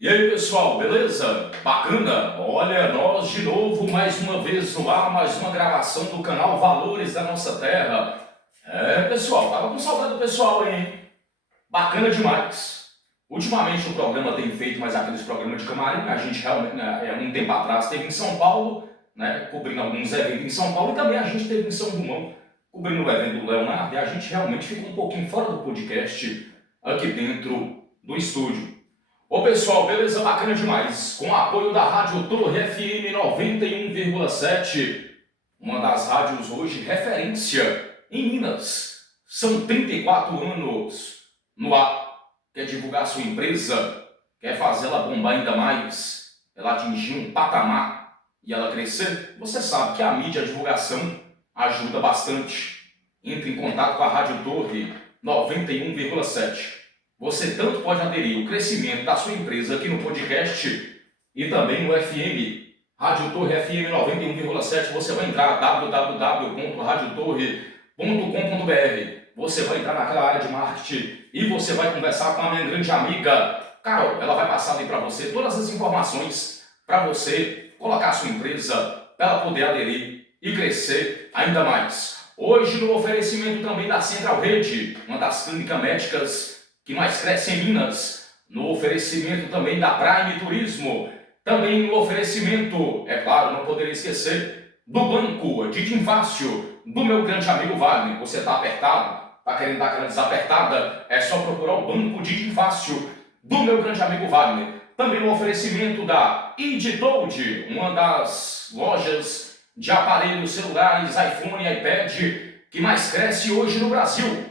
E aí pessoal, beleza? Bacana? Olha, nós de novo, mais uma vez no ar, mais uma gravação do canal Valores da Nossa Terra. Pessoal, tava com saudade do pessoal aí, hein? Bacana demais. Ultimamente o programa tem feito mais aqueles programas de camarim, a gente realmente, né, um tempo atrás esteve em São Paulo, né, cobrindo alguns eventos em São Paulo, e também a gente esteve em São Romão, cobrindo o evento do Leonardo, e a gente realmente ficou um pouquinho fora do podcast, aqui dentro do estúdio. Ô pessoal, beleza? Bacana demais. Com o apoio da Rádio Torre FM 91,7, uma das rádios hoje referência em Minas. São 34 anos no ar. Quer divulgar sua empresa? Quer fazê-la bombar ainda mais? Ela atingir um patamar e ela crescer? Você sabe que a mídia, a divulgação ajuda bastante. Entre em contato com a Rádio Torre 91,7. Você tanto pode aderir ao crescimento da sua empresa aqui no podcast e também no FM, Rádio Torre FM 91,7. Você vai entrar www.radiotorre.com.br. Você vai entrar naquela área de marketing e você vai conversar com a minha grande amiga Carol. Ela vai passar aí para você todas as informações para você colocar a sua empresa, para ela poder aderir e crescer ainda mais. Hoje, no oferecimento também da Central Rede, uma das clínicas médicas que mais cresce em Minas, no oferecimento também da Prime Turismo, também no oferecimento, é claro, não poderia esquecer, do Banco de Fácil, do meu grande amigo Wagner. Você está apertado, está querendo dar aquela desapertada, é só procurar o Banco de Fácil, do meu grande amigo Wagner. Também no oferecimento da Editold, uma das lojas de aparelhos celulares, iPhone e iPad, que mais cresce hoje no Brasil.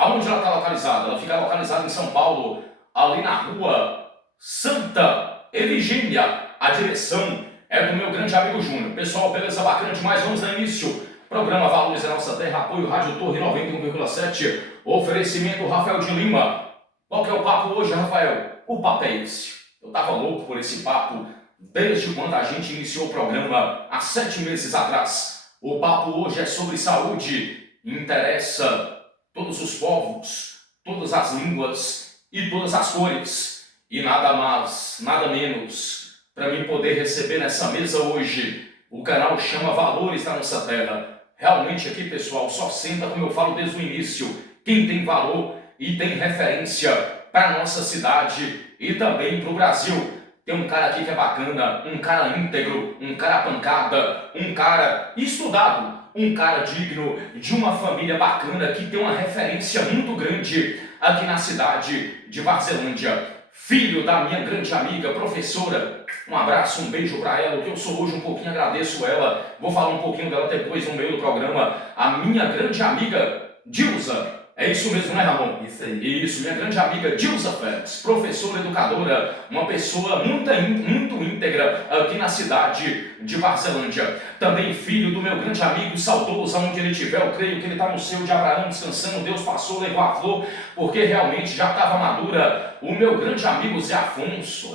Aonde ela está localizada? Ela fica localizada em São Paulo, ali na rua Santa Efigênia. A direção é do meu grande amigo Júnior. Pessoal, beleza? Bacana demais. Vamos dar início. Programa Valores da Nossa Terra, apoio Rádio Torre 91,7. Oferecimento Rafael de Lima. Qual que é o papo hoje, Rafael? O papo é esse. Eu estava louco por esse papo desde quando a gente iniciou o programa há 7 meses atrás. O papo hoje é sobre saúde. Interessa todos os povos, todas as línguas e todas as cores. E nada mais, nada menos, para mim poder receber nessa mesa hoje, o canal chama Valores da Nossa Terra. Realmente aqui, pessoal, só senta, como eu falo desde o início, quem tem valor e tem referência para a nossa cidade e também para o Brasil. Tem um cara aqui que é bacana, um cara íntegro, um cara pancada, um cara estudado, um cara digno de uma família bacana que tem uma referência muito grande aqui na cidade de Varzelândia. Filho da minha grande amiga, professora. Um abraço, um beijo para ela, que eu sou hoje um pouquinho, agradeço ela. Vou falar um pouquinho dela depois no meio do programa. A minha grande amiga, Dilza. É isso mesmo, né, Ramon? Isso aí. Isso, minha grande amiga Dilza Félix, professora educadora, uma pessoa muito íntegra aqui na cidade de Varzelândia. Também filho do meu grande amigo saudoso, aonde ele estiver, eu creio que ele está no céu de Abraão descansando. Deus passou, levou a flor, porque realmente já estava madura. O meu grande amigo Zé Afonso,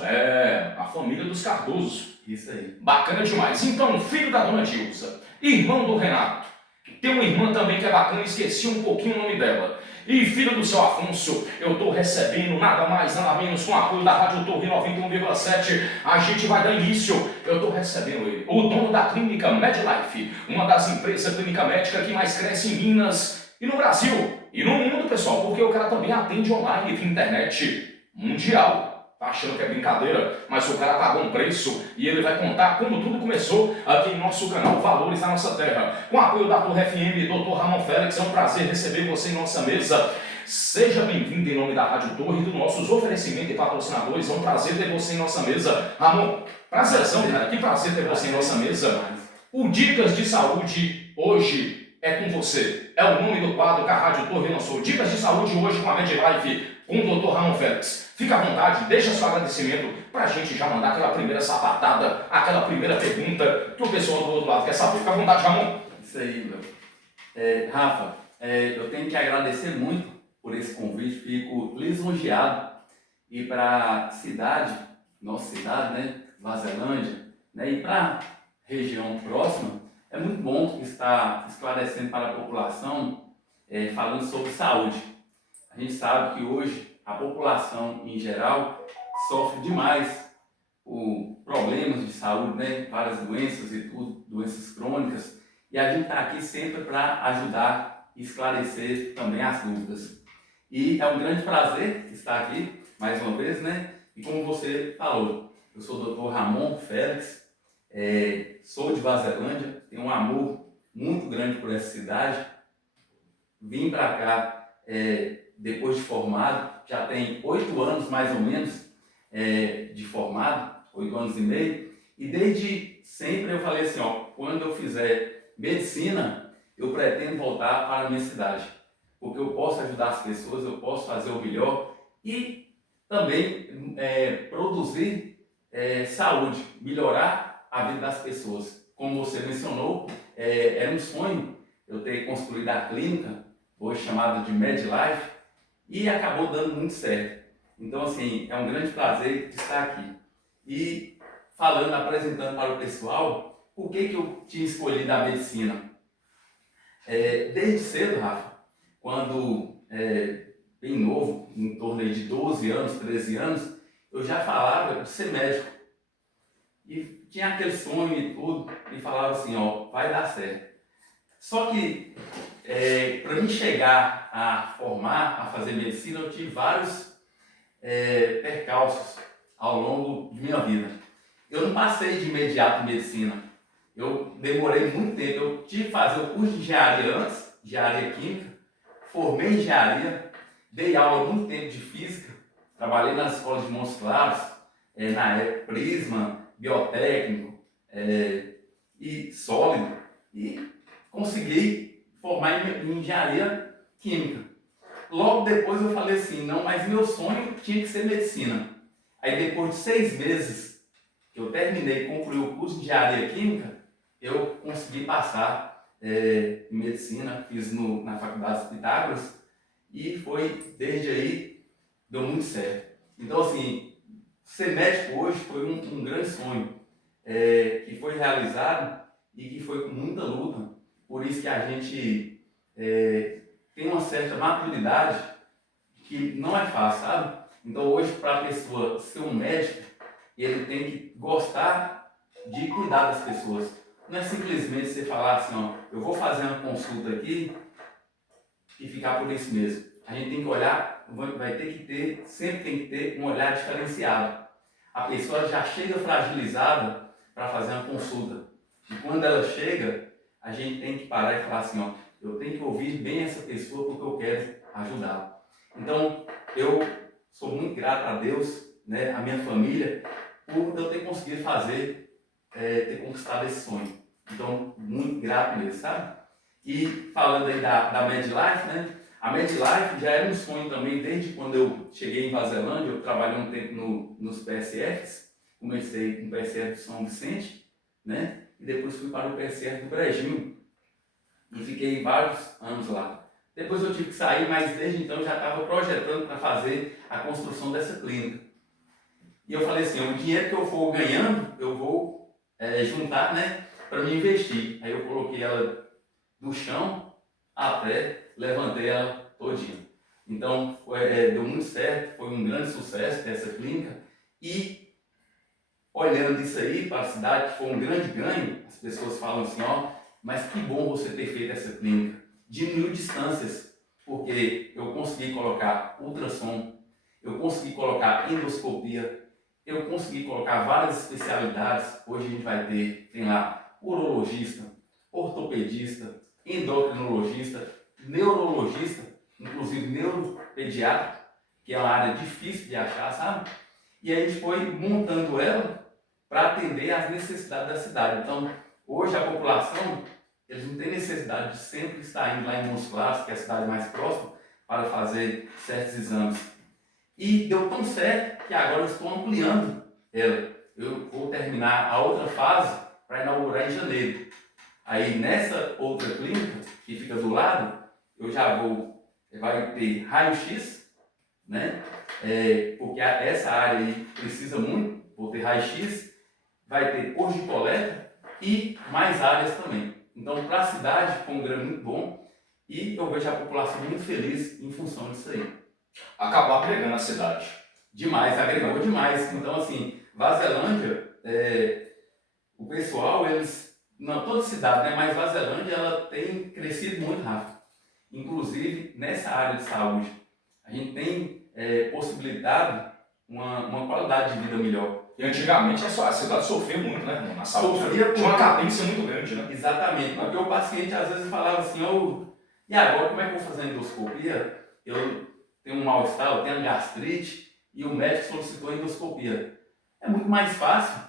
a família dos Cardoso. Isso aí. Bacana demais. Então, filho da dona Dilza, irmão do Renato. Tem uma irmã também que é bacana, esqueci um pouquinho o nome dela. E filho do seu Afonso, eu estou recebendo nada mais, nada menos, com o apoio da Rádio Torre 91,7. A gente vai dar início. Eu estou recebendo ele, o dono da clínica MedLife, uma das empresas clínica médica que mais cresce em Minas e no Brasil e no mundo, pessoal, porque o cara também atende online via internet mundial. Tá achando que é brincadeira, mas o cara pagou um preço e ele vai contar como tudo começou aqui em nosso canal Valores da Nossa Terra. Com o apoio da Torre FM, Dr. Ramon Félix, é um prazer receber você em nossa mesa. Seja bem-vindo em nome da Rádio Torre e dos nossos oferecimentos e patrocinadores. É um prazer ter você em nossa mesa. Ramon, prazerzão, cara. Que prazer ter você em nossa mesa. O Dicas de Saúde hoje é com você. É o nome do quadro que a Rádio Torre lançou. Dicas de Saúde hoje com a MedLife, com o Dr. Ramon Félix. Fica à vontade, deixa seu agradecimento para a gente já mandar aquela primeira sapatada, aquela primeira pergunta que o pessoal do outro lado quer saber. Fica à vontade, Ramon. Isso aí, meu. Rafa, eu tenho que agradecer muito por esse convite, fico lisonjeado. E para a cidade, nossa cidade, né, Varzelândia, né, e para a região próxima, é muito bom estar esclarecendo para a população, falando sobre saúde. A gente sabe que hoje a população em geral sofre demais por problemas de saúde, né? Várias doenças e tudo, doenças crônicas. E a gente está aqui sempre para ajudar e esclarecer também as dúvidas. E é um grande prazer estar aqui mais uma vez, né? E como você falou, eu sou o Dr. Ramon Félix, sou de Vazerlândia, tenho um amor muito grande por essa cidade. Vim para cá depois de formado, já tem 8 anos mais ou menos de formado, 8 anos e meio, e desde sempre eu falei assim, ó, quando eu fizer medicina, eu pretendo voltar para a minha cidade, porque eu posso ajudar as pessoas, eu posso fazer o melhor e também produzir saúde, melhorar a vida das pessoas. Como você mencionou, era um sonho eu ter construído a clínica, hoje chamada de MedLife, e acabou dando muito certo. Então, assim, é um grande prazer estar aqui. E falando, apresentando para o pessoal, por que eu tinha escolhido a medicina? Desde cedo, Rafa, quando bem novo, em torno de 12 anos, 13 anos, eu já falava de ser médico. E tinha aquele sonho e tudo, e falava assim, ó, vai dar certo. Só que, para mim chegar a formar, a fazer medicina, eu tive vários percalços ao longo de minha vida. Eu não passei de imediato em medicina. Eu demorei muito tempo. Eu tive que fazer o curso de engenharia antes, engenharia química, formei em engenharia, dei aula muito tempo de física, trabalhei nas escolas de Montes Claros, na época Prisma, biotécnico e sólido, e consegui formar em engenharia química. Logo depois eu falei assim, não, mas meu sonho tinha que ser medicina. Aí depois de 6 meses que eu terminei e concluí o curso de engenharia química, eu consegui passar em medicina, fiz na faculdade de Pitágoras, e foi, desde aí, deu muito certo. Então assim, ser médico hoje foi um grande sonho, que foi realizado e que foi com muita luta. Por isso que a gente tem uma certa maturidade que não é fácil, sabe? Então hoje, para a pessoa ser um médico, ele tem que gostar de cuidar das pessoas. Não é simplesmente você falar assim, ó, eu vou fazer uma consulta aqui e ficar por isso mesmo. A gente tem que olhar, vai ter que ter, sempre tem que ter um olhar diferenciado. A pessoa já chega fragilizada para fazer uma consulta. E quando ela chega, a gente tem que parar e falar assim, ó, eu tenho que ouvir bem essa pessoa porque eu quero ajudá-la. Então, eu sou muito grato a Deus, né, a minha família, por eu ter conseguido fazer, ter conquistado esse sonho. Então, muito grato mesmo, sabe? E falando aí da MedLife, né? A MedLife já era um sonho também desde quando eu cheguei em Vazerlândia. Eu trabalhei um tempo nos PSFs, comecei com o PSF de São Vicente, né? E depois fui para o PSF do Brejinho e fiquei vários anos lá. Depois eu tive que sair, mas desde então já estava projetando para fazer a construção dessa clínica. E eu falei assim, o dinheiro que eu for ganhando, eu vou juntar, né, para me investir. Aí eu coloquei ela do chão até levantei ela todinha. Então deu muito certo, foi um grande sucesso essa clínica. E olhando isso aí para a cidade, que foi um grande ganho, as pessoas falam assim, ó, mas que bom você ter feito essa clínica. Diminuiu distâncias, porque eu consegui colocar ultrassom, eu consegui colocar endoscopia, eu consegui colocar várias especialidades. Hoje a gente tem lá urologista, ortopedista, endocrinologista, neurologista, inclusive neuropediatra, que é uma área difícil de achar, sabe? E a gente foi montando ela para atender às necessidades da cidade. Então, hoje a população, eles não têm necessidade de sempre estar indo lá em Montes Claros, que é a cidade mais próxima, para fazer certos exames. E deu tão certo que agora eu estou ampliando ela. Eu vou terminar a outra fase para inaugurar em janeiro. Aí nessa outra clínica, que fica do lado, eu já vai ter raio-x, né? Porque essa área aí precisa muito, vou ter raio-x, vai ter orgicoleta e mais áreas também. Então, para a cidade, foi um grande muito bom e eu vejo a população muito feliz em função disso aí. Acabar pregando a cidade. Demais, agregou demais. Então, assim, Vazelândia, o pessoal, eles, não toda cidade, né? Mas Vazelândia, ela tem crescido muito rápido. Inclusive, nessa área de saúde, a gente tem possibilidade, uma qualidade de vida melhor. E antigamente a cidade sofreu muito, né, na saúde. Sofria Tinha uma cadência muito grande, né? Exatamente, porque o paciente às vezes falava assim, e agora como é que eu vou fazer a endoscopia? Eu tenho um mal-estar, eu tenho gastrite, e o médico solicitou a endoscopia. É muito mais fácil,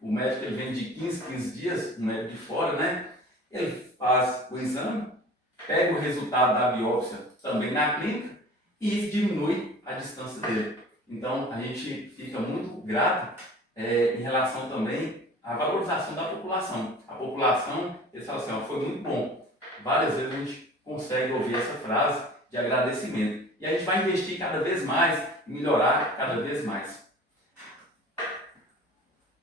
o médico ele vem de 15 dias, o médico de fora, né? Ele faz o exame, pega o resultado da biópsia também na clínica e diminui a distância dele. Então a gente fica muito grato em relação também à valorização da população. A população, eles falam assim, ó, foi muito bom. Várias vezes a gente consegue ouvir essa frase de agradecimento. E a gente vai investir cada vez mais, melhorar cada vez mais.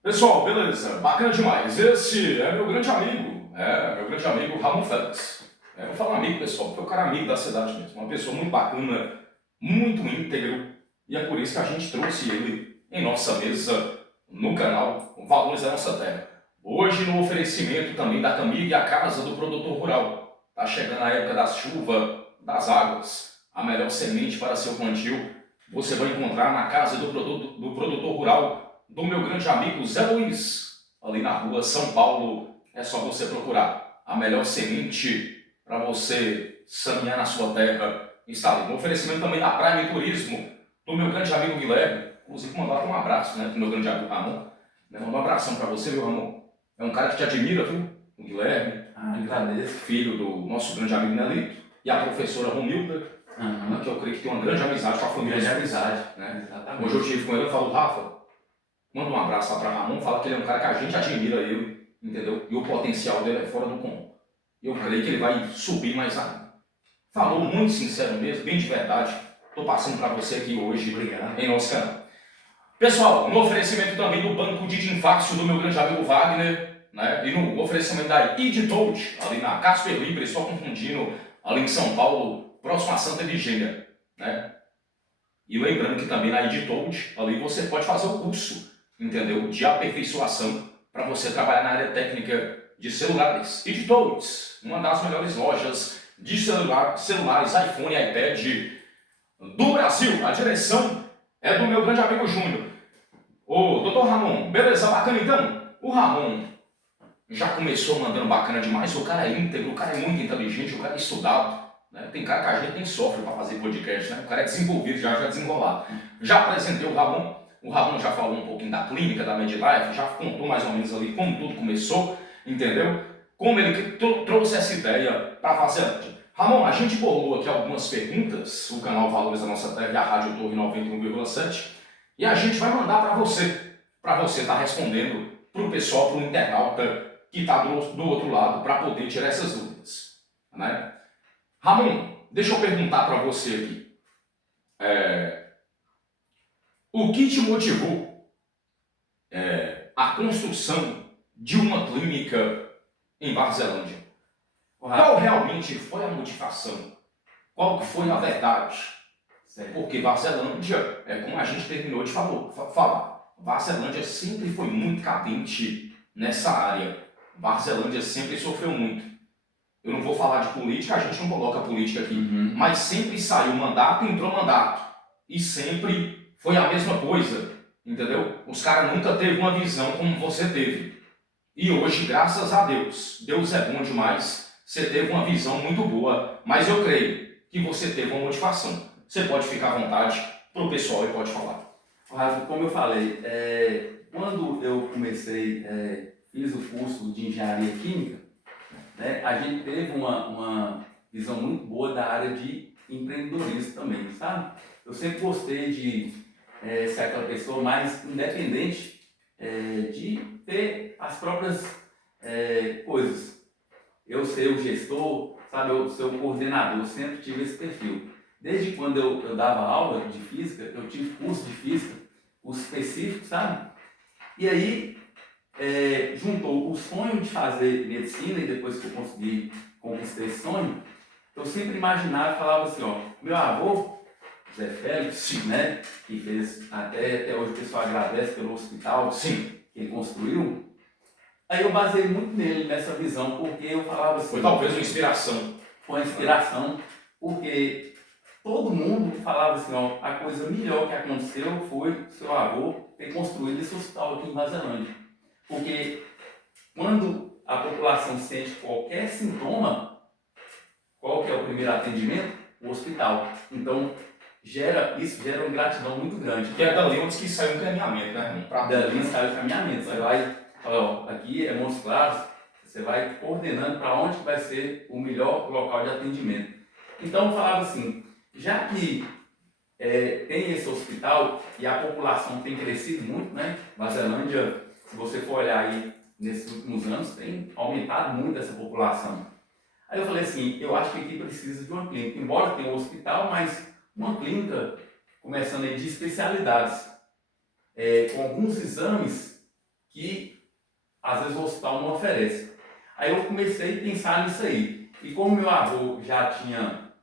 Pessoal, beleza, bacana demais. Esse é meu grande amigo Ramon Félix. Vou falar amigo, pessoal, porque o cara é amigo da cidade mesmo. Uma pessoa muito bacana, muito íntegro. E é por isso que a gente trouxe ele em nossa mesa, no canal Valores da Nossa Terra. Hoje no oferecimento também da Camig e a Casa do Produtor Rural. Tá chegando a época da chuva, das águas. A melhor semente para seu plantio você vai encontrar na Casa do Produtor Rural do meu grande amigo Zé Luiz, ali na rua São Paulo. É só você procurar a melhor semente para você semear na sua terra. Está ali. No oferecimento também da Prime Turismo, do meu grande amigo Guilherme. Inclusive, mandar um abraço, né, do meu grande amigo Ramon. Mandar um abração para você, viu, Ramon? É um cara que te admira, viu? O Guilherme. Agradeço. Filho do nosso grande amigo Nelito. E a professora Romilda, que eu creio que tem uma grande amizade com a família. Grande amizade, né? Exatamente. Hoje eu estive com ele e falou, Rafa, manda um abraço lá para Ramon, fala que ele é um cara que a gente admira ele, entendeu? E o potencial dele é fora do comum. Eu creio que ele vai subir mais ainda. Falou muito sincero mesmo, bem de verdade. Estou passando para você aqui hoje. Obrigado. Em nosso canal. Pessoal, no oferecimento também do Banco de Infácio do meu grande amigo Wagner, né? E no oferecimento da Editold, ali na Casper Libre, só confundindo, ali em São Paulo, próximo a Santa Virgínia, né? E lembrando que também na Editold, ali você pode fazer o curso, entendeu? De aperfeiçoação para você trabalhar na área técnica de celulares. Editold, uma das melhores lojas de celulares, iPhone e iPad do Brasil. A direção é do meu grande amigo Júnior. Ô, doutor Ramon, beleza, bacana então? O Ramon já começou mandando bacana demais, o cara é íntegro, o cara é muito inteligente, o cara é estudado, né? Tem cara que a gente nem sofre para fazer podcast, né? O cara é desenvolvido, já desenrolado. Já apresentei o Ramon já falou um pouquinho da clínica, da MedLife, já contou mais ou menos ali como tudo começou, entendeu? Como ele trouxe essa ideia para fazer. Ramon, a gente bolou aqui algumas perguntas, o canal Valores da Nossa Terra e a Rádio Torre 91,7, e a gente vai mandar para você estar respondendo para o pessoal, para o internauta que está do outro lado, para poder tirar essas dúvidas, né? Ramon, deixa eu perguntar para você aqui, o que te motivou a construção de uma clínica em Varzelândia? Qual realmente foi a motivação? Qual que foi a verdade? Certo. Porque Varzelândia, como a gente terminou de falar, Varzelândia sempre foi muito cadente nessa área. Varzelândia sempre sofreu muito. Eu não vou falar de política, a gente não coloca política aqui, mas sempre saiu mandato, entrou mandato. E sempre foi a mesma coisa, entendeu? Os caras nunca teve uma visão como você teve. E hoje, graças a Deus, Deus é bom demais. Você teve uma visão muito boa, mas eu creio que você teve uma motivação. Você pode ficar à vontade para o pessoal e pode falar. Rafa, como eu falei, quando eu comecei, fiz o curso de engenharia química, né, a gente teve uma visão muito boa da área de empreendedorismo também, sabe? Eu sempre gostei de ser aquela pessoa mais independente, de ter as próprias coisas. Eu ser o gestor, sabe, eu ser o coordenador, eu sempre tive esse perfil. Desde quando eu dava aula de física, eu tive curso de física, curso específico, sabe? E aí, juntou o sonho de fazer medicina, e depois que eu consegui conquistar esse sonho, eu sempre imaginava e falava assim, ó, meu avô, Zé Félix, Sim. né? Que fez, até hoje o pessoal agradece pelo hospital Sim. que ele construiu. Aí eu baseei muito nele, nessa visão, porque eu falava assim... Foi talvez uma inspiração. Foi uma inspiração, porque todo mundo falava assim, ó, a coisa melhor que aconteceu foi seu avô ter construído esse hospital aqui em Vazalândia. Porque quando a população sente qualquer sintoma, qual que é o primeiro atendimento? O hospital. Então, isso gera uma gratidão muito grande. Que é dali onde que sai o encaminhamento, né? Dali sai o encaminhamento. Você vai, ó, aqui é Montes Claros, você vai coordenando para onde vai ser o melhor local de atendimento. Então, eu falava assim, já que tem esse hospital e a população tem crescido muito, né? Vazalândia, se você for olhar aí nesses últimos anos, tem aumentado muito essa população. Aí eu falei assim, eu acho que aqui precisa de uma clínica, embora tenha um hospital, mas uma clínica começando aí de especialidades, com alguns exames que às vezes o hospital não oferece. Aí eu comecei a pensar nisso aí. E como meu avô já tinha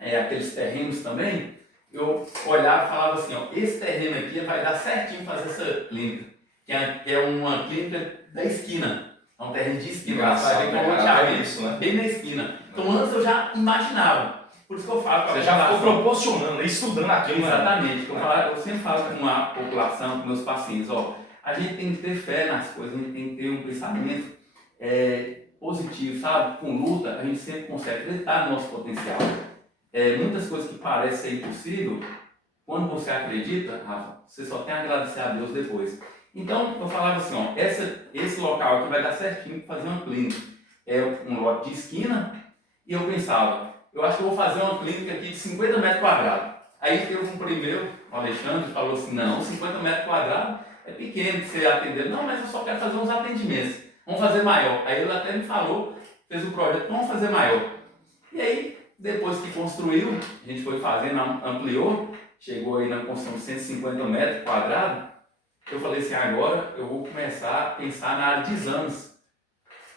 aqueles terrenos também, eu olhava e falava assim, ó, esse terreno aqui vai dar certinho fazer essa clínica, que é uma clínica da esquina. É um terreno de esquina, engraçado, vai ver que é isso, né? bem na esquina. Então antes eu já imaginava. Por isso que eu falo com a Você já ficou proporcionando, estudando aquilo. Exatamente. Eu sempre falo com a população, com meus pacientes, ó, a gente tem que ter fé nas coisas, a gente tem que ter um pensamento positivo, sabe? Com luta, a gente sempre consegue acreditar no nosso potencial. Muitas coisas que parecem ser impossível, quando você acredita, Rafa, você só tem a agradecer a Deus depois. Então, eu falava assim, ó, esse local aqui vai dar certinho para fazer uma clínica. É um lote de esquina, e eu pensava, eu acho que eu vou fazer uma clínica aqui de 50 metros quadrados. Aí teve um primeiro, o Alexandre, falou assim, não, 50 metros quadrados é pequeno de você atender. Não, mas eu só quero fazer uns atendimentos. Vamos fazer maior. Aí ele até me falou, fez um projeto, vamos fazer maior. E aí, depois que construiu, a gente foi fazendo, ampliou, chegou aí na construção de 150 metros quadrados. Eu falei assim, agora eu vou começar a pensar na área de exames.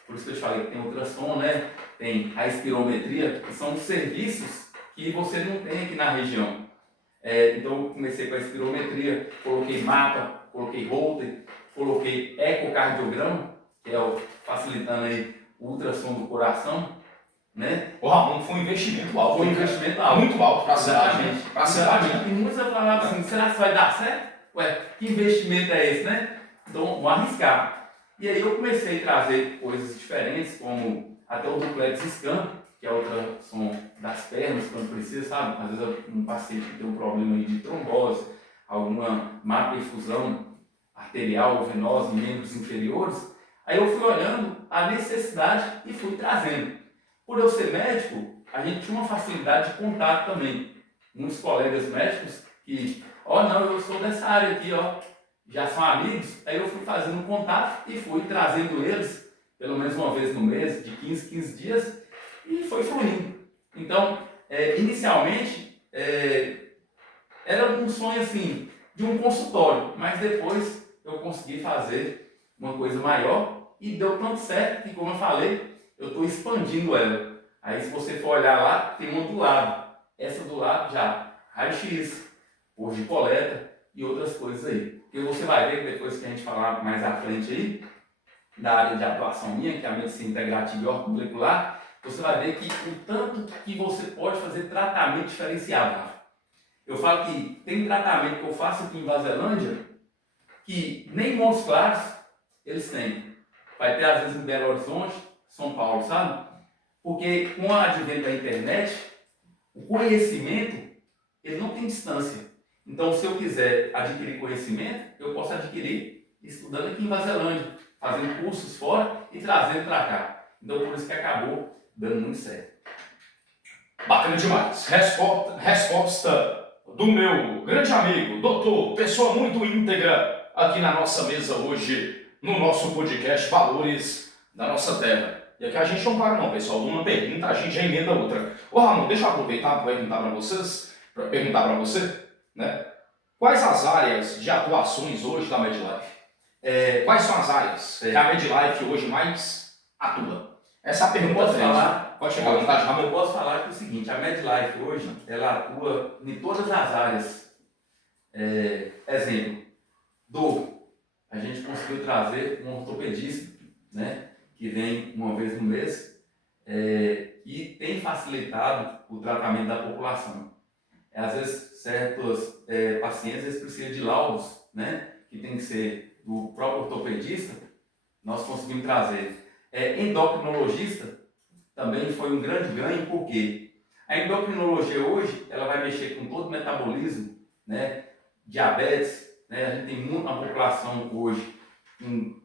Por isso que eu te falei que tem ultrassom, né? Tem a espirometria, que são serviços que você não tem aqui na região. Então eu comecei com a espirometria, coloquei mapa, coloquei holter, coloquei ecocardiograma, que é facilitando aí o ultrassom do coração, né? O Ramon foi um investimento alto. Foi um investimento alto. Muito alto para a cidade. Para a cidade. E muitos falavam assim, será que vai dar certo? Ué, que investimento é esse, né? Então, vou arriscar. E aí eu comecei a trazer coisas diferentes, como até o duplex scan, que é ultrassom das pernas, quando precisa, sabe? Às vezes um paciente tem um problema aí de trombose, alguma má perfusão arterial ou venosa em membros inferiores. Aí eu fui olhando a necessidade e fui trazendo. Por eu ser médico, a gente tinha uma facilidade de contato também. Muitos colegas médicos que, não, eu sou dessa área aqui, já são amigos. Aí eu fui fazendo um contato e fui trazendo eles, pelo menos uma vez no mês, de 15 dias, e foi fluindo. Então, inicialmente, era um sonho assim, de um consultório, mas depois eu consegui fazer uma coisa maior e deu tanto certo que, como eu falei, eu estou expandindo ela. Aí se você for olhar lá, tem uma do lado. Essa do lado já, raio-x, hoje de coleta e outras coisas aí. Porque você vai ver, depois que a gente falar mais à frente aí, da área de atuação minha, que é a medicina integrativa e ortomolecular, você vai ver que o tanto que você pode fazer tratamento diferenciado. Eu falo que tem tratamento que eu faço aqui em Vazalândia, que nem em Montes Claros eles têm. Vai ter às vezes em Belo Horizonte, São Paulo, sabe? Porque com o advento da internet, o conhecimento, ele não tem distância. Então, se eu quiser adquirir conhecimento, eu posso adquirir estudando aqui em Vazalândia, fazendo cursos fora e trazendo para cá. Então, por isso que acabou dando muito certo. Bacana demais. Resposta do meu grande amigo, doutor, pessoa muito íntegra, aqui na nossa mesa hoje, no nosso podcast Valores da Nossa Terra. E aqui a gente não para não, pessoal. Uma pergunta, a gente já emenda outra. Ô Ramon, deixa eu aproveitar para perguntar para você, né? Quais as áreas de atuações hoje da MedLife? Quais são as áreas que a MedLife hoje mais atua? Essa é a pergunta Posso falar? Pode chegar à vontade, Ramon. Eu posso falar que é o seguinte, a MedLife hoje, ela atua em todas as áreas. Exemplo, dor. A gente conseguiu trazer um ortopedista, né, que vem uma vez no mês e tem facilitado o tratamento da população. Às vezes, certos pacientes eles precisam de laudos, né, que tem que ser do próprio ortopedista, nós conseguimos trazer. Endocrinologista também foi um grande ganho, porque a endocrinologia hoje ela vai mexer com todo o metabolismo, né, diabetes, né, a gente tem uma população hoje com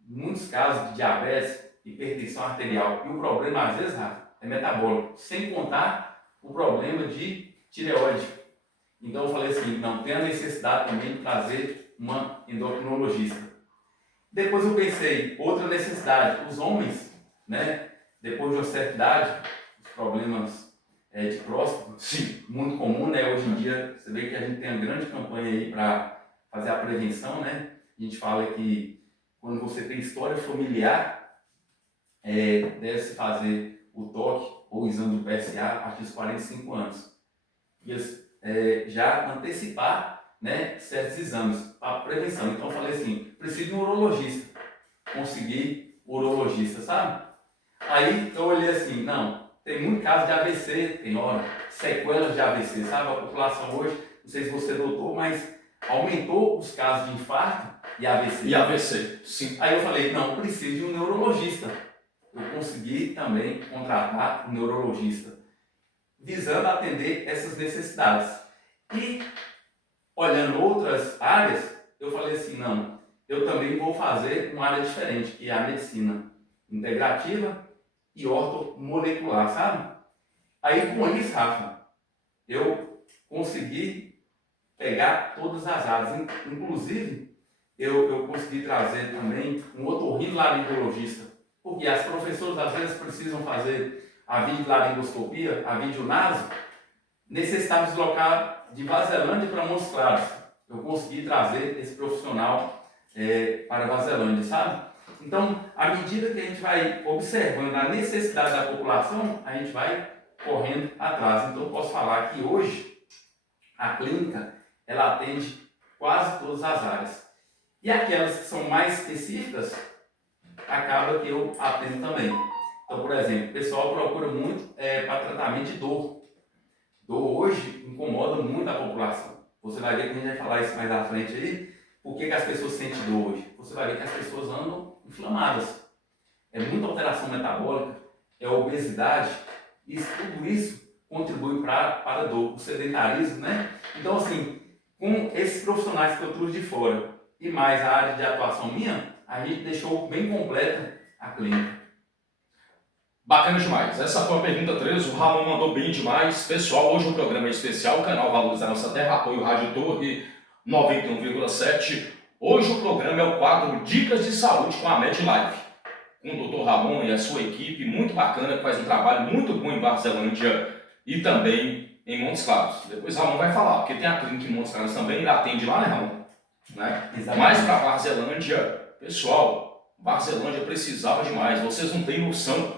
muitos casos de diabetes, hipertensão arterial, e o problema às vezes, Rafa, é metabólico, sem contar o problema de tireoide. Então eu falei assim, não, tem a necessidade também de trazer uma endocrinologista. Depois eu pensei, outra necessidade, os homens, né, depois de uma certa idade, os problemas de próstata, Sim, muito comum, né, hoje em dia, você vê que a gente tem uma grande campanha aí para fazer a prevenção, né, a gente fala que quando você tem história familiar, deve-se fazer o toque ou o exame do PSA a partir dos 45 anos. E já antecipar, né, certos exames para prevenção. Então eu falei assim, preciso de um urologista. Consegui urologista, sabe? Aí eu olhei assim, não, tem muito caso de AVC, tem hora, sequelas de AVC, sabe? A população hoje, não sei se você notou, mas aumentou os casos de infarto e AVC. E AVC, sim. Aí eu falei, não, preciso de um neurologista. Eu consegui também contratar um neurologista, visando atender essas necessidades. E, olhando outras áreas, eu falei assim, não, eu também vou fazer uma área diferente, que é a medicina integrativa e ortomolecular, sabe? Aí, com isso, Rafa, eu consegui pegar todas as áreas, inclusive, eu consegui trazer também um otorrinolaringologista, porque as professoras às vezes precisam fazer a videolaringoscopia, a videonaso, necessitava deslocar de Vazelândia para Montes Claros. Eu consegui trazer esse profissional para Vazelândia, sabe? Então, à medida que a gente vai observando a necessidade da população, a gente vai correndo atrás. Então, eu posso falar que hoje a clínica ela atende quase todas as áreas. E aquelas que são mais específicas, acaba que eu atendo também. Então, por exemplo, o pessoal procura muito para tratamento de dor. Dor hoje incomoda muito a população. Você vai ver que a gente vai falar isso mais à frente aí. Por que as pessoas sentem dor hoje? Você vai ver que as pessoas andam inflamadas. É muita alteração metabólica, é obesidade. Tudo isso contribui para a dor, o sedentarismo, né? Então, assim, com esses profissionais que eu trouxe de fora e mais a área de atuação minha, a gente deixou bem completa a clínica. Bacana demais. Essa foi a pergunta 13, o Ramon mandou bem demais. Pessoal, hoje o programa é especial, o canal Valores da Nossa Terra, apoio Rádio Torre 91,7. Hoje o programa é o quadro Dicas de Saúde com a MedLife, com o Dr. Ramon e a sua equipe, muito bacana, que faz um trabalho muito bom em Vazelândia e também em Montes Claros. Depois o Ramon vai falar, porque tem a clínica em Montes Claros também, ele atende lá, né, Ramon? Né? Mas para Vazelândia, pessoal, Vazelândia precisava demais, vocês não têm noção,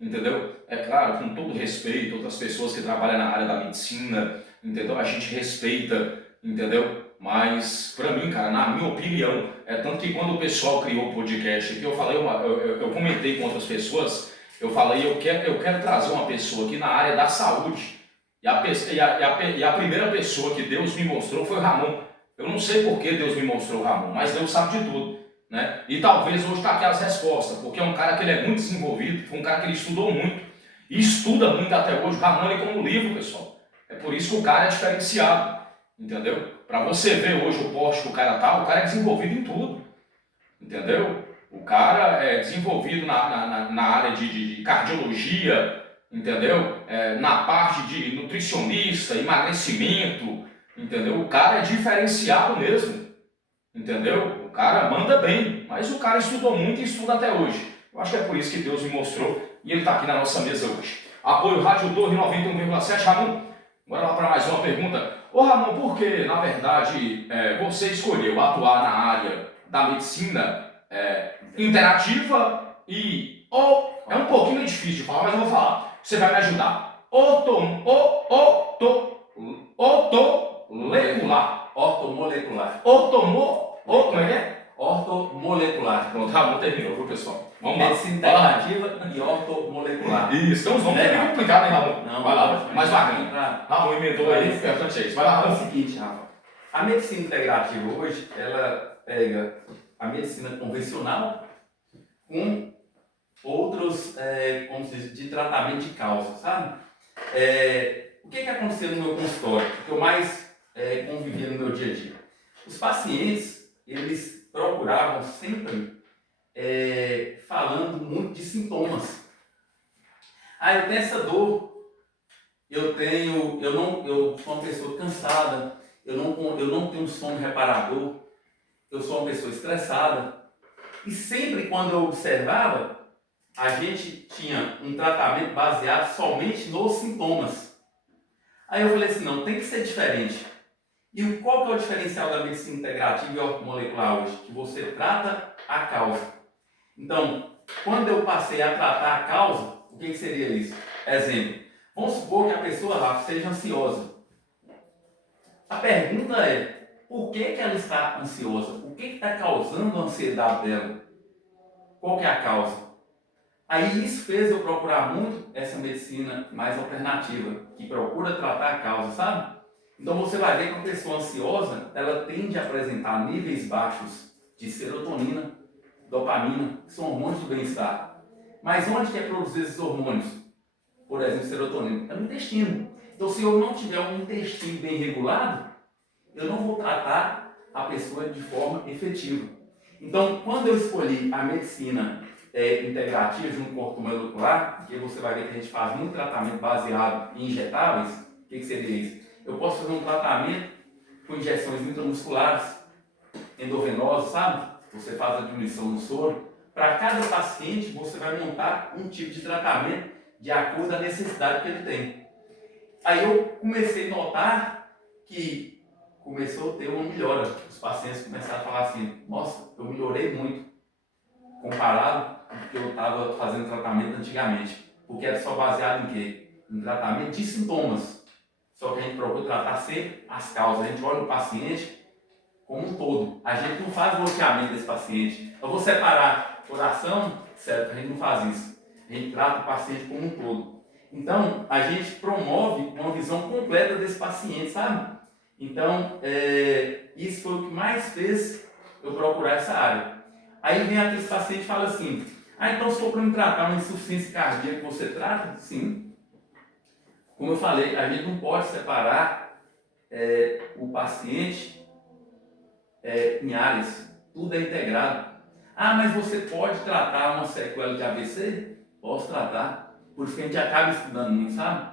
entendeu? É claro, com todo respeito, outras pessoas que trabalham na área da medicina, entendeu? A gente respeita, entendeu? Mas, para mim, cara, na minha opinião, tanto que quando o pessoal criou o podcast aqui, eu falei, eu comentei com outras pessoas, eu falei, eu quero trazer uma pessoa aqui na área da saúde. E a primeira pessoa que Deus me mostrou foi o Ramon. Eu não sei por que Deus me mostrou o Ramon, mas Deus sabe de tudo, né? E talvez hoje está aqui as respostas, porque é um cara que ele é muito desenvolvido, foi um cara que ele estudou muito, e estuda muito até hoje. O Ramon ele como livro, pessoal. É por isso que o cara é diferenciado, entendeu? Para você ver hoje o poste que o cara é desenvolvido em tudo, entendeu? O cara é desenvolvido na área de cardiologia, entendeu? Na parte de nutricionista, emagrecimento, entendeu? O cara é diferenciado mesmo, entendeu? O cara manda bem, mas o cara estudou muito e estuda até hoje. Eu acho que é por isso que Deus me mostrou e ele está aqui na nossa mesa hoje. Apoio Rádio Torre 91,7. Ramon, bora lá para mais uma pergunta. Ô Ramon, por que, na verdade, você escolheu atuar na área da medicina interativa e É um pouquinho difícil de falar, mas eu vou falar. Você vai me ajudar. Ortomolecular. Como é que é? Ortomolecular. Pronto, Ramon terminou, viu, pessoal? Vamos lá. Medicina integrativa e ortomolecular. Isso, então vamos ter meio complicado, hein, Ramon? Não, vai lá, mais bacana. Ramon emendou aí, importante é isso. Vai lá, É o Ramon. seguinte, Rafa. A medicina integrativa hoje, ela pega a medicina convencional com outros, como se diz, de tratamento de causa, sabe? O que aconteceu no meu consultório? O que eu mais convivia no meu dia a dia? Os pacientes, eles procuravam sempre falando muito de sintomas. Eu tenho essa dor, eu sou uma pessoa cansada, eu não tenho sono reparador, eu sou uma pessoa estressada. E sempre quando eu observava, a gente tinha um tratamento baseado somente nos sintomas. Aí eu falei assim, não, tem que ser diferente. E qual que é o diferencial da medicina integrativa e ortomolecular hoje? Que você trata a causa. Então, quando eu passei a tratar a causa, o que seria isso? Exemplo, vamos supor que a pessoa lá seja ansiosa. A pergunta é, por que ela está ansiosa? O que está causando a ansiedade dela? Qual que é a causa? Aí isso fez eu procurar muito essa medicina mais alternativa, que procura tratar a causa, sabe? Então você vai ver que uma pessoa ansiosa, ela tende a apresentar níveis baixos de serotonina, dopamina, que são hormônios do bem-estar. Mas onde que é produzido esses hormônios? Por exemplo, serotonina. É no intestino. Então se eu não tiver um intestino bem regulado, eu não vou tratar a pessoa de forma efetiva. Então, quando eu escolhi a medicina integrativa junto com o ortomolecular, porque você vai ver que a gente faz muito tratamento baseado em injetáveis, o que seria isso? Eu posso fazer um tratamento com injeções intramusculares, endovenosas, sabe? Você faz a diminuição no soro. Para cada paciente, você vai montar um tipo de tratamento de acordo com a necessidade que ele tem. Aí eu comecei a notar que começou a ter uma melhora. Os pacientes começaram a falar assim, nossa, eu melhorei muito comparado com o que eu estava fazendo tratamento antigamente. Porque era só baseado em quê? Em tratamento de sintomas. Só que a gente procura tratar sempre as causas. A gente olha o paciente como um todo. A gente não faz bloqueamento desse paciente. Eu vou separar coração, certo? A gente não faz isso. A gente trata o paciente como um todo. Então, a gente promove uma visão completa desse paciente, sabe? Então, isso foi o que mais fez eu procurar essa área. Aí vem aquele paciente e fala assim, então se for para me tratar uma insuficiência cardíaca, você trata? Sim. Como eu falei, a gente não pode separar o paciente em áreas, tudo é integrado. Mas você pode tratar uma sequela de AVC? Posso tratar, por isso que a gente acaba estudando muito, sabe?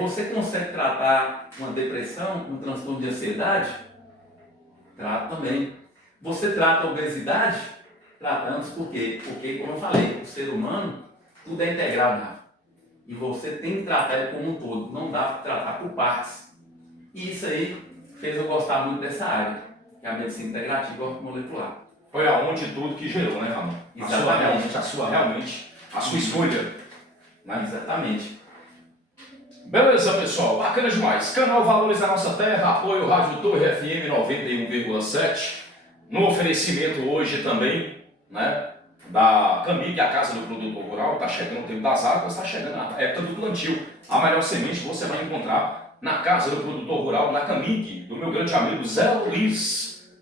Você consegue tratar uma depressão, um transtorno de ansiedade? Trato também. Você trata a obesidade? Tratamos por quê? Porque, como eu falei, o ser humano, tudo é integrado, Rafa. E você tem que tratar ele como um todo, não dá para tratar por partes. E isso aí fez eu gostar muito dessa área, que é a medicina integrativa ortomolecular. Foi aonde tudo que gerou, né, Ramon? Exatamente. A sua escolha. Né? Exatamente. Beleza, pessoal, bacana demais. Canal Valores da Nossa Terra, apoio Rádio Torre FM 91,7. No oferecimento hoje também, né, da Camig, a Casa do Produtor Rural. Está chegando o tempo das águas, está chegando a época do plantio. A melhor semente você vai encontrar na Casa do Produtor Rural, na Camig, do meu grande amigo Zé Luiz.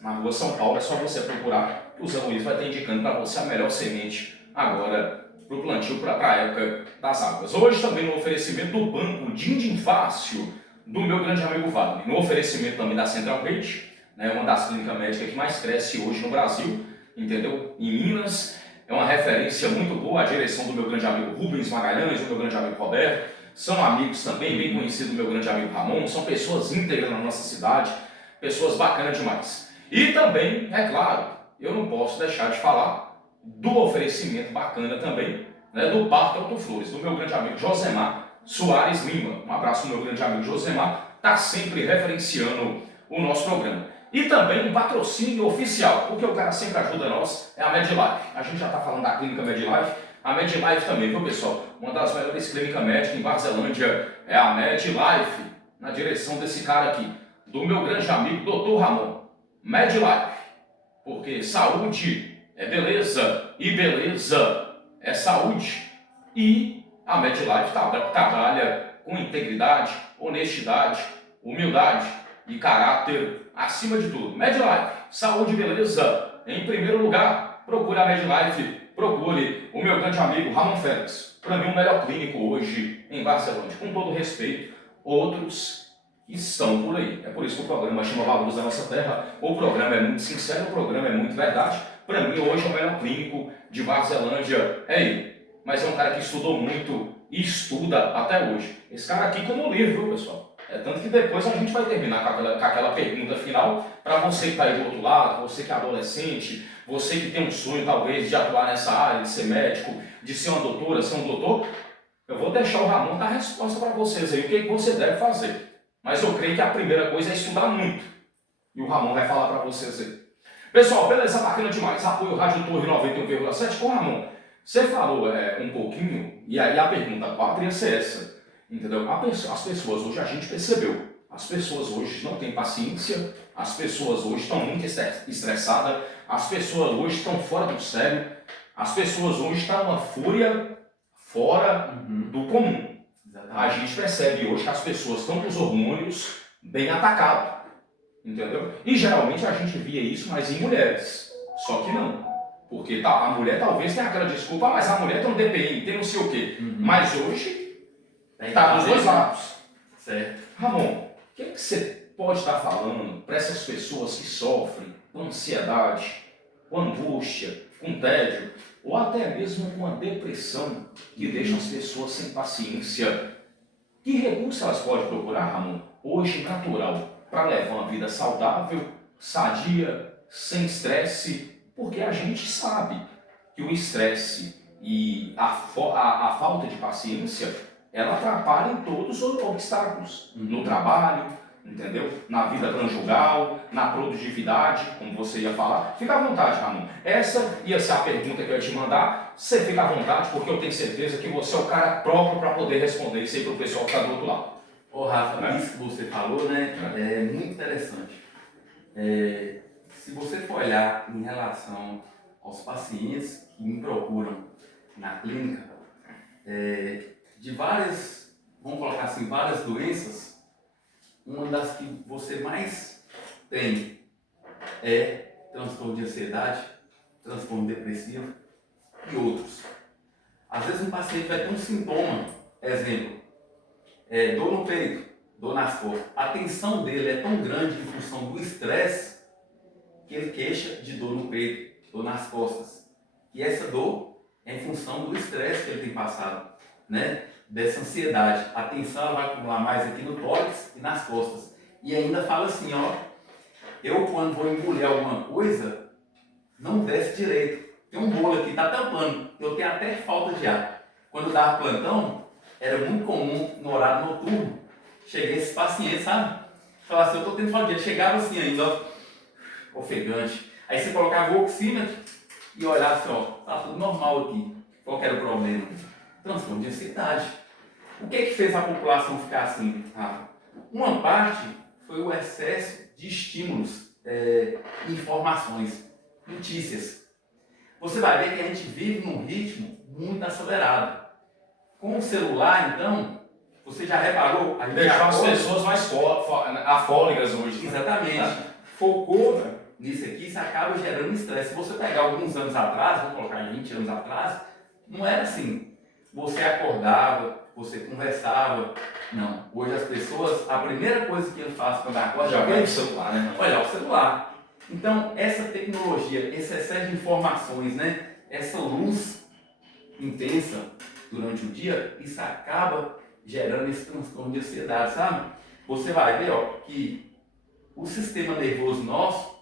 Na rua São Paulo, é só você procurar. O Zé Luiz vai estar indicando para você a melhor semente agora para o plantio, para a época das águas. Hoje também no oferecimento do Banco Dindim Fácil, do meu grande amigo Wagner. No oferecimento também da Central Page, né, uma das clínicas médicas que mais cresce hoje no Brasil, entendeu? Em Minas. É uma referência muito boa, a direção do meu grande amigo Rubens Magalhães, do meu grande amigo Roberto. São amigos também, bem conhecidos do meu grande amigo Ramon. São pessoas íntegras na nossa cidade, pessoas bacanas demais. E também, é claro, eu não posso deixar de falar do oferecimento bacana também, né, do Parque Alto Flores, do meu grande amigo Josemar Soares Lima. Um abraço ao meu grande amigo Josemar, está sempre referenciando o nosso programa. E também um patrocínio oficial, porque o cara sempre ajuda nós, é a MedLife. A gente já está falando da clínica MedLife, a MedLife também, viu pessoal? Uma das melhores clínicas médicas em Varzelândia é a MedLife, na direção desse cara aqui, do meu grande amigo Dr. Ramon. MedLife, porque saúde é beleza e beleza é saúde. E a MedLife trabalha com integridade, honestidade, humildade e caráter acima de tudo. MedLife, saúde e beleza em primeiro lugar. Procure a MedLife, procure o meu grande amigo Ramon Félix. Para mim, o melhor clínico hoje em Varzelândia. Com todo respeito, outros estão por aí. É por isso que o programa chama Valores da Nossa Terra. O programa é muito sincero, o programa é muito verdade. Para mim, hoje, o melhor clínico de Varzelândia é ele. Mas é um cara que estudou muito e estuda até hoje. Esse cara aqui como livro, viu, pessoal? É tanto que depois a gente vai terminar com aquela pergunta final para você que está aí do outro lado, você que é adolescente, você que tem um sonho talvez de atuar nessa área, de ser médico, de ser uma doutora, ser um doutor. Eu vou deixar o Ramon dar a resposta para vocês aí, o que você deve fazer. Mas eu creio que a primeira coisa é estudar muito. E o Ramon vai falar para vocês aí. Pessoal, beleza, bacana demais. Apoio Rádio Torre 91,7 com o Ramon. Você falou um pouquinho, e aí a pergunta 4 ia ser essa. Entendeu? As pessoas hoje, a gente percebeu, as pessoas hoje não têm paciência, as pessoas hoje estão muito estressadas, as pessoas hoje estão fora do sério, as pessoas hoje estão uma fúria fora do comum. Exatamente. A gente percebe hoje que as pessoas estão com os hormônios bem atacados, entendeu? E geralmente a gente via isso mais em mulheres, só que não. Porque a mulher talvez tenha aquela desculpa, mas a mulher tem um DPI, tem não sei o quê. Mas hoje está dos dois lados. Certo. Ramon, o que você pode estar falando para essas pessoas que sofrem com ansiedade, com angústia, com tédio, ou até mesmo com a depressão, que deixa as pessoas sem paciência? Que recurso elas podem procurar, Ramon, hoje natural, para levar uma vida saudável, sadia, sem estresse? Porque a gente sabe que o estresse e a falta de paciência, ela atrapalha em todos os obstáculos. No trabalho, entendeu? Na vida conjugal, na produtividade, como você ia falar. Fica à vontade, Ramon. Essa ia ser a pergunta que eu ia te mandar. Você fica à vontade, porque eu tenho certeza que você é o cara próprio para poder responder isso aí para o pessoal que está do outro lado. Ô Rafa, isso que você falou, né, é muito interessante. Se você for olhar em relação aos pacientes que me procuram na clínica, de várias, vamos colocar assim, várias doenças, uma das que você mais tem é transtorno de ansiedade, transtorno depressivo e outros. Às vezes um paciente vai ter um sintoma, exemplo, dor no peito, dor nas costas. A tensão dele é tão grande em função do estresse que ele queixa de dor no peito, dor nas costas. E essa dor é em função do estresse que ele tem passado, né? Dessa ansiedade. A tensão ela vai acumular mais aqui no tórax e nas costas. E ainda fala assim, ó, eu quando vou engolir alguma coisa, não desce direito. Tem um bolo aqui, tá tampando. Eu tenho até falta de ar. Quando eu dava plantão, era muito comum no horário noturno, cheguei esse paciente, sabe? Falava assim, eu tô tendo falta de ar. Chegava assim ainda, ó, ofegante. Aí você colocava o oxímetro e olhava assim, ó, tá tudo normal aqui. Qual que era o problema? Transtorno de ansiedade. O que fez a população ficar assim, Rafa? Uma parte foi o excesso de estímulos, informações, notícias. Você vai ver que a gente vive num ritmo muito acelerado. Com o celular, então, você já reparou? Deixou as pessoas mais afónicas hoje. Exatamente. Focou nisso aqui, isso acaba gerando estresse. Se você pegar alguns anos atrás, vamos colocar 20 anos atrás, não era assim. Você acordava, você conversava. Não. Hoje as pessoas, a primeira coisa que eles fazem quando acordam já olhar o celular, né? Olhar o celular. Então, essa tecnologia, esse excesso de informações, né? Essa luz intensa durante o dia, isso acaba gerando esse transtorno de ansiedade, sabe? Você vai ver, ó, que o sistema nervoso nosso,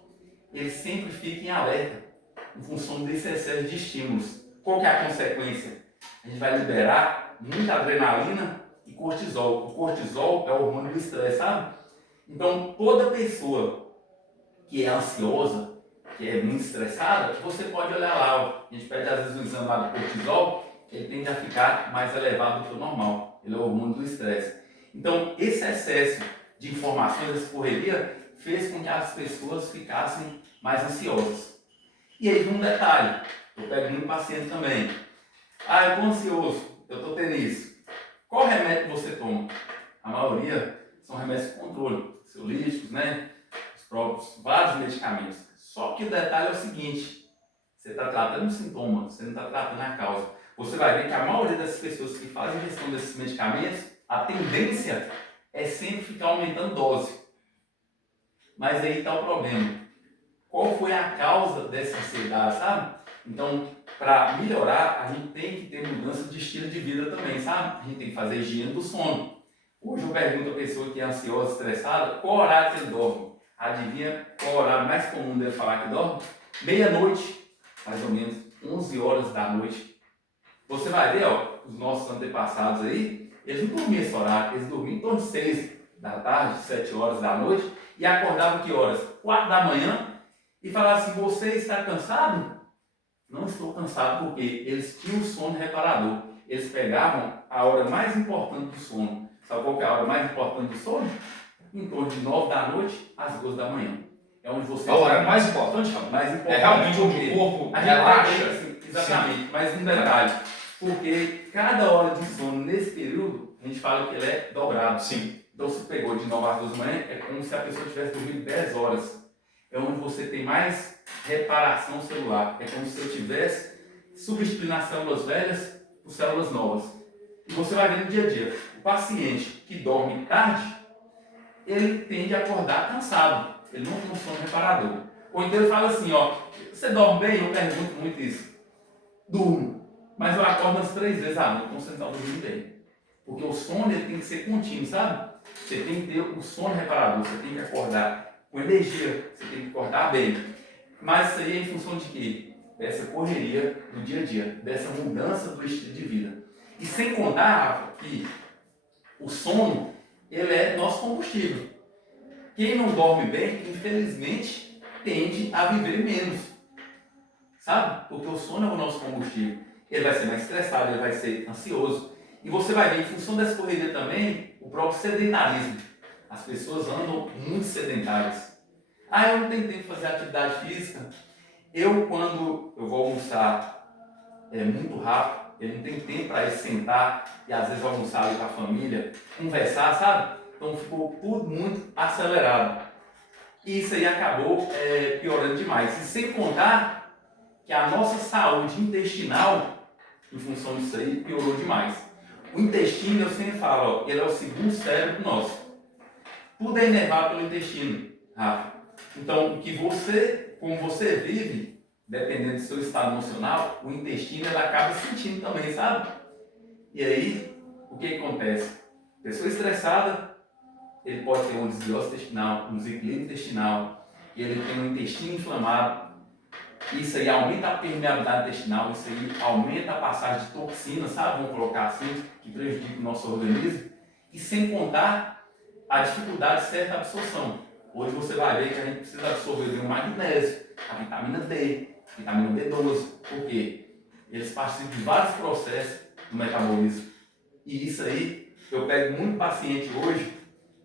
ele sempre fica em alerta em função desse excesso de estímulos. Qual que é a consequência? A gente vai liberar muita adrenalina e cortisol. O cortisol é o hormônio do estresse, sabe? Então, toda pessoa que é ansiosa, que é muito estressada, você pode olhar lá, ó. A gente pede às vezes o exame lá do cortisol, ele tende a ficar mais elevado do que o normal. Ele é o hormônio do estresse. Então, esse excesso de informações, essa correria, fez com que as pessoas ficassem mais ansiosas. E aí, um detalhe, eu pego muito paciente também. Ah, eu estou ansioso, eu estou tendo isso. Qual remédio você toma? A maioria são remédios de controle, ansiolíticos, né? Os próprios, vários medicamentos. Só que o detalhe é o seguinte, você está tratando o sintoma, você não está tratando a causa. Você vai ver que a maioria das pessoas que fazem gestão desses medicamentos, a tendência é sempre ficar aumentando dose. Mas aí está o problema. Qual foi a causa dessa ansiedade, sabe? Então, para melhorar, a gente tem que ter mudança de estilo de vida também, sabe? A gente tem que fazer higiene do sono. Hoje eu pergunto a pessoa que é ansiosa, estressada, qual horário que ele dorme? Adivinha qual o horário mais comum dele falar que dorme? Meia-noite, mais ou menos, 11 horas da noite. Você vai ver, ó, os nossos antepassados aí, eles não dormiam esse horário, eles dormiam em torno de 6 da tarde, 7 horas da noite, e acordavam que horas? 4 da manhã, e falavam assim, você está cansado? Não estou cansado, porque eles tinham o sono reparador. Eles pegavam a hora mais importante do sono. Sabe qual que é a hora mais importante do sono? Em torno de 9 da noite às 2 da manhã. É onde você... A hora mais importante, Fábio? Mais importante. É realmente onde o corpo relaxa. Assim, exatamente. Sim. Mas um detalhe. Porque cada hora de sono nesse período, a gente fala que ele é dobrado. Sim. Então, se pegou de 9 às 2 da manhã, é como se a pessoa tivesse dormido 10 horas. É onde você tem mais reparação celular. É como se eu tivesse substituindo as células velhas por células novas. E você vai ver no dia a dia. O paciente que dorme tarde, ele tende a acordar cansado. Ele não tem um sono reparador. Ou então ele fala assim, ó, você dorme bem? Eu pergunto muito isso. Durmo. Mas eu acordo umas 3 vezes à noite, então você não está dormindo bem. Porque o sono ele tem que ser contínuo, sabe? Você tem que ter o sono reparador, você tem que acordar com energia, você tem que acordar bem. Mas isso aí é em função de quê? Dessa correria do dia a dia, dessa mudança do estilo de vida. E sem contar, Rafa, que o sono, ele é nosso combustível. Quem não dorme bem, infelizmente, tende a viver menos. Sabe? Porque o sono é o nosso combustível. Ele vai ser mais estressado, ele vai ser ansioso. E você vai ver, em função dessa correria também, o próprio sedentarismo. As pessoas andam muito sedentárias. Ah, eu não tenho tempo de fazer atividade física. Quando eu vou almoçar, é muito rápido. Eu não tenho tempo para ir sentar e às vezes almoçar ali com a família, conversar, sabe? Então ficou tudo muito acelerado. E isso aí acabou piorando demais. E sem contar que a nossa saúde intestinal, em função disso aí, piorou demais. O intestino, eu sempre falo, ó, ele é o segundo cérebro nosso. Tudo é inervado pelo intestino, Rafa. Então, como você vive, dependendo do seu estado emocional, o intestino ele acaba sentindo também, sabe? E aí, o que acontece? Pessoa estressada, ele pode ter uma desbiose intestinal, um desequilíbrio intestinal, e ele tem um intestino inflamado. Isso aí aumenta a permeabilidade intestinal, isso aí aumenta a passagem de toxinas, sabe? Vamos colocar assim, que prejudica o nosso organismo. E sem contar a dificuldade de certa absorção. Hoje você vai ver que a gente precisa absorver o magnésio, a vitamina D, a vitamina B12. Por quê? Eles participam de vários processos do metabolismo. E isso aí, eu pego muito paciente hoje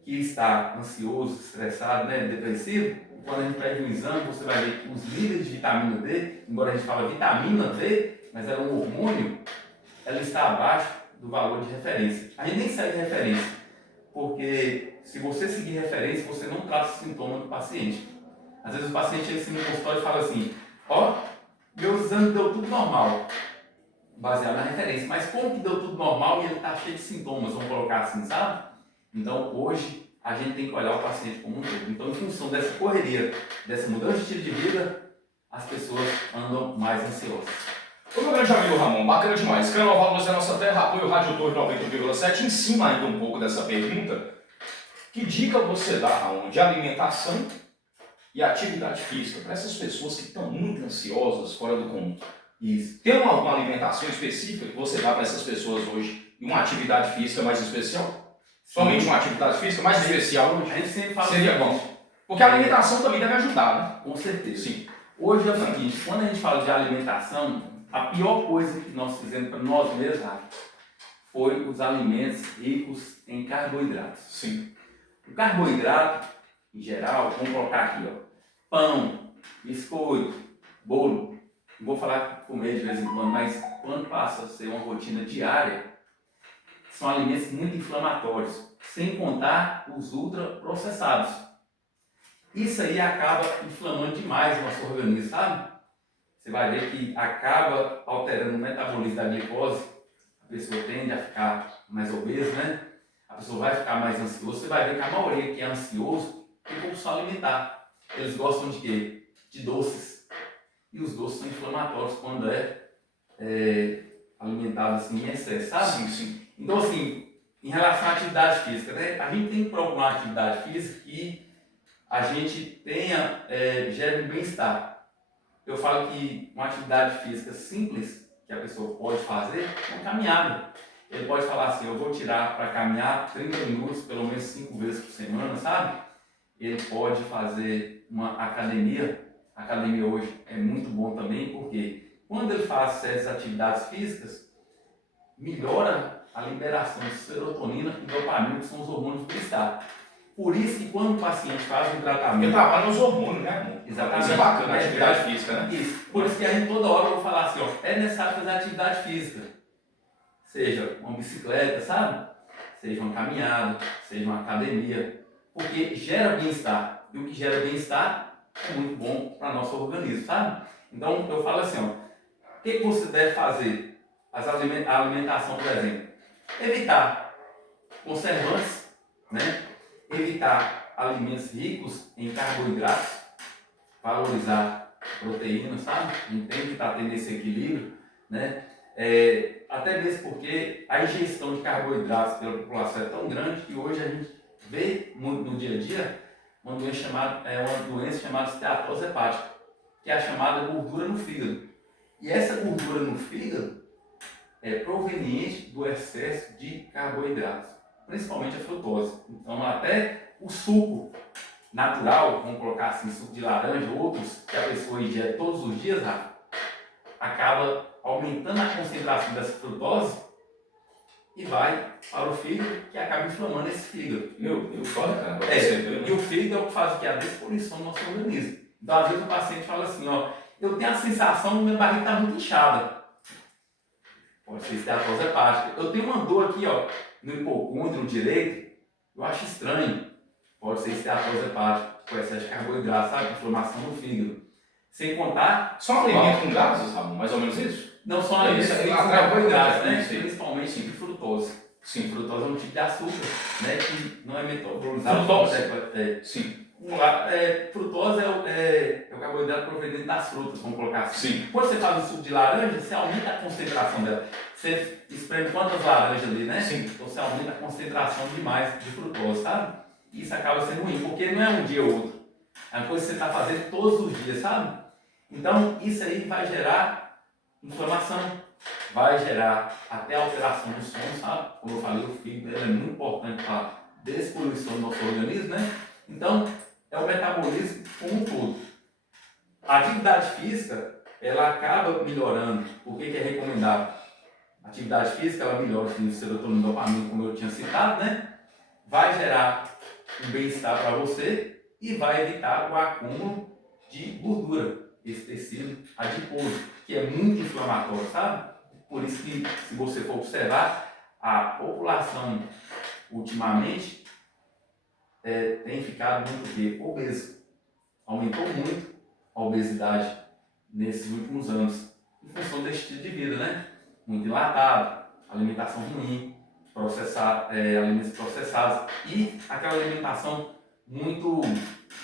que está ansioso, estressado, né, depressivo. Quando a gente pede um exame, você vai ver que os níveis de vitamina D, embora a gente fale vitamina D, mas ela é um hormônio, ela está abaixo do valor de referência. A gente nem segue referência, porque se você seguir referência, você não trata o sintoma do paciente. Às vezes o paciente chega assim no consultório e fala assim, ó, meu exame deu tudo normal, baseado na referência, mas como que deu tudo normal e ele está cheio de sintomas, vamos colocar assim, sabe? Então hoje, a gente tem que olhar o paciente como um todo. Então, em função dessa correria, dessa mudança de estilo de vida, as pessoas andam mais ansiosas. Ô meu grande amigo Ramon, bacana demais. Canal Luz é Nossa Terra, apoio Rádio Torre 90,7. Em cima ainda um pouco dessa pergunta, que dica você dá, Ramon, de alimentação e atividade física para essas pessoas que estão muito ansiosas, fora do comum? Isso. Tem uma alimentação específica que você dá para essas pessoas hoje e uma atividade física mais especial? Somente uma atividade física mais especial hoje? A gente sempre fala seria bom. Porque a alimentação também deve ajudar, né? Com certeza. Sim. Hoje é o seguinte, quando a gente fala de alimentação, a pior coisa que nós fizemos para nós mesmos, Rafa, foi os alimentos ricos em carboidratos. Sim. O carboidrato, em geral, vamos colocar aqui, ó, pão, biscoito, bolo. Não vou falar comer de vez em quando, mas quando passa a ser uma rotina diária, são alimentos muito inflamatórios, sem contar os ultraprocessados. Isso aí acaba inflamando demais o nosso organismo, sabe? Você vai ver que acaba alterando o metabolismo da glicose, a pessoa tende a ficar mais obesa, né? A pessoa vai ficar mais ansiosa. Você vai ver que a maioria que é ansioso tem compulsão alimentar. Eles gostam de quê? De doces. E os doces são inflamatórios quando é alimentado assim em excesso, sabe? Sim, sim. Então, assim, em relação à atividade física, né? A gente tem que procurar uma atividade física que a gente tenha, gere um bem-estar. Eu falo que uma atividade física simples que a pessoa pode fazer é uma caminhada. Ele pode falar assim, eu vou tirar para caminhar 30 minutos, pelo menos 5 vezes por semana, sabe? Ele pode fazer uma academia. A academia hoje é muito bom também, porque quando ele faz certas atividades físicas, melhora a liberação de serotonina e dopamina, que são os hormônios do bem-estar. Por isso que quando o paciente faz um Ele tratamento... trabalha nos hormônios, né, amor? Exatamente. Isso é bacana, a atividade física, né? Isso. Por isso que a gente toda hora eu vou falar assim, ó, é necessário fazer atividade física. Seja uma bicicleta, sabe? Seja uma caminhada, seja uma academia. Porque gera bem-estar. E o que gera bem-estar é muito bom para o nosso organismo, sabe? Então eu falo assim, ó, o que você deve fazer? A alimentação, por exemplo. Evitar conservantes, né? Evitar alimentos ricos em carboidratos, valorizar proteínas, sabe? A gente tem que estar tendo esse equilíbrio, né? Até mesmo porque a ingestão de carboidratos pela população é tão grande que hoje a gente vê muito no dia a dia uma doença chamada esteatose hepática, que é a chamada gordura no fígado. E essa gordura no fígado é proveniente do excesso de carboidratos, principalmente a frutose. Então até o suco natural, vamos colocar assim, suco de laranja, outros que a pessoa ingere todos os dias, acaba aumentando a concentração dessa frutose e vai para o fígado, que acaba inflamando esse fígado. Meu Deus, olha, cara. E o fígado é o que faz o que? A despoluição do nosso organismo. Então às vezes o paciente fala assim, ó, eu tenho a sensação que minha barriga está muito inchada. Pode ser esteatose hepática. Eu tenho uma dor aqui, ó, no hipocôndrio direito, eu acho estranho. Pode ser esteatose hepática, com excesso de carboidrato, sabe? Inflamação no fígado. Sem contar... Só alimento com gases, Ramon? Mais ou menos isso? Não só alimentos com carboidratos, né? Sim. Principalmente de frutose. Sim. Frutose é um tipo de açúcar, né? Que não é metabolizado. Frutose? Sim. Frutose é o carboidrato proveniente das frutas, vamos colocar assim. Sim. Quando você faz o suco de laranja, você aumenta a concentração dela. Você espreme quantas laranjas ali, né? Sim. Então você aumenta a concentração demais de frutose, sabe? E isso acaba sendo ruim, porque não é um dia ou outro. É uma coisa que você está fazendo todos os dias, sabe? Então isso aí vai gerar inflamação, vai gerar até alteração do sono, sabe? Como eu falei, o fígado é muito importante para a despoluição do nosso organismo, né? Então, é o metabolismo como um todo. A atividade física, ela acaba melhorando. Por que é recomendado? A atividade física, ela melhora o serotonina e dopamina, como eu tinha citado, né? Vai gerar um bem-estar para você e vai evitar o acúmulo de gordura, esse tecido adiposo, que é muito inflamatório, sabe? Por isso que, se você for observar, a população ultimamente tem ficado muito obesa. Aumentou muito a obesidade nesses últimos anos, em função desse estilo de vida, né? Muito enlatado, alimentação ruim, alimentos processados e aquela alimentação muito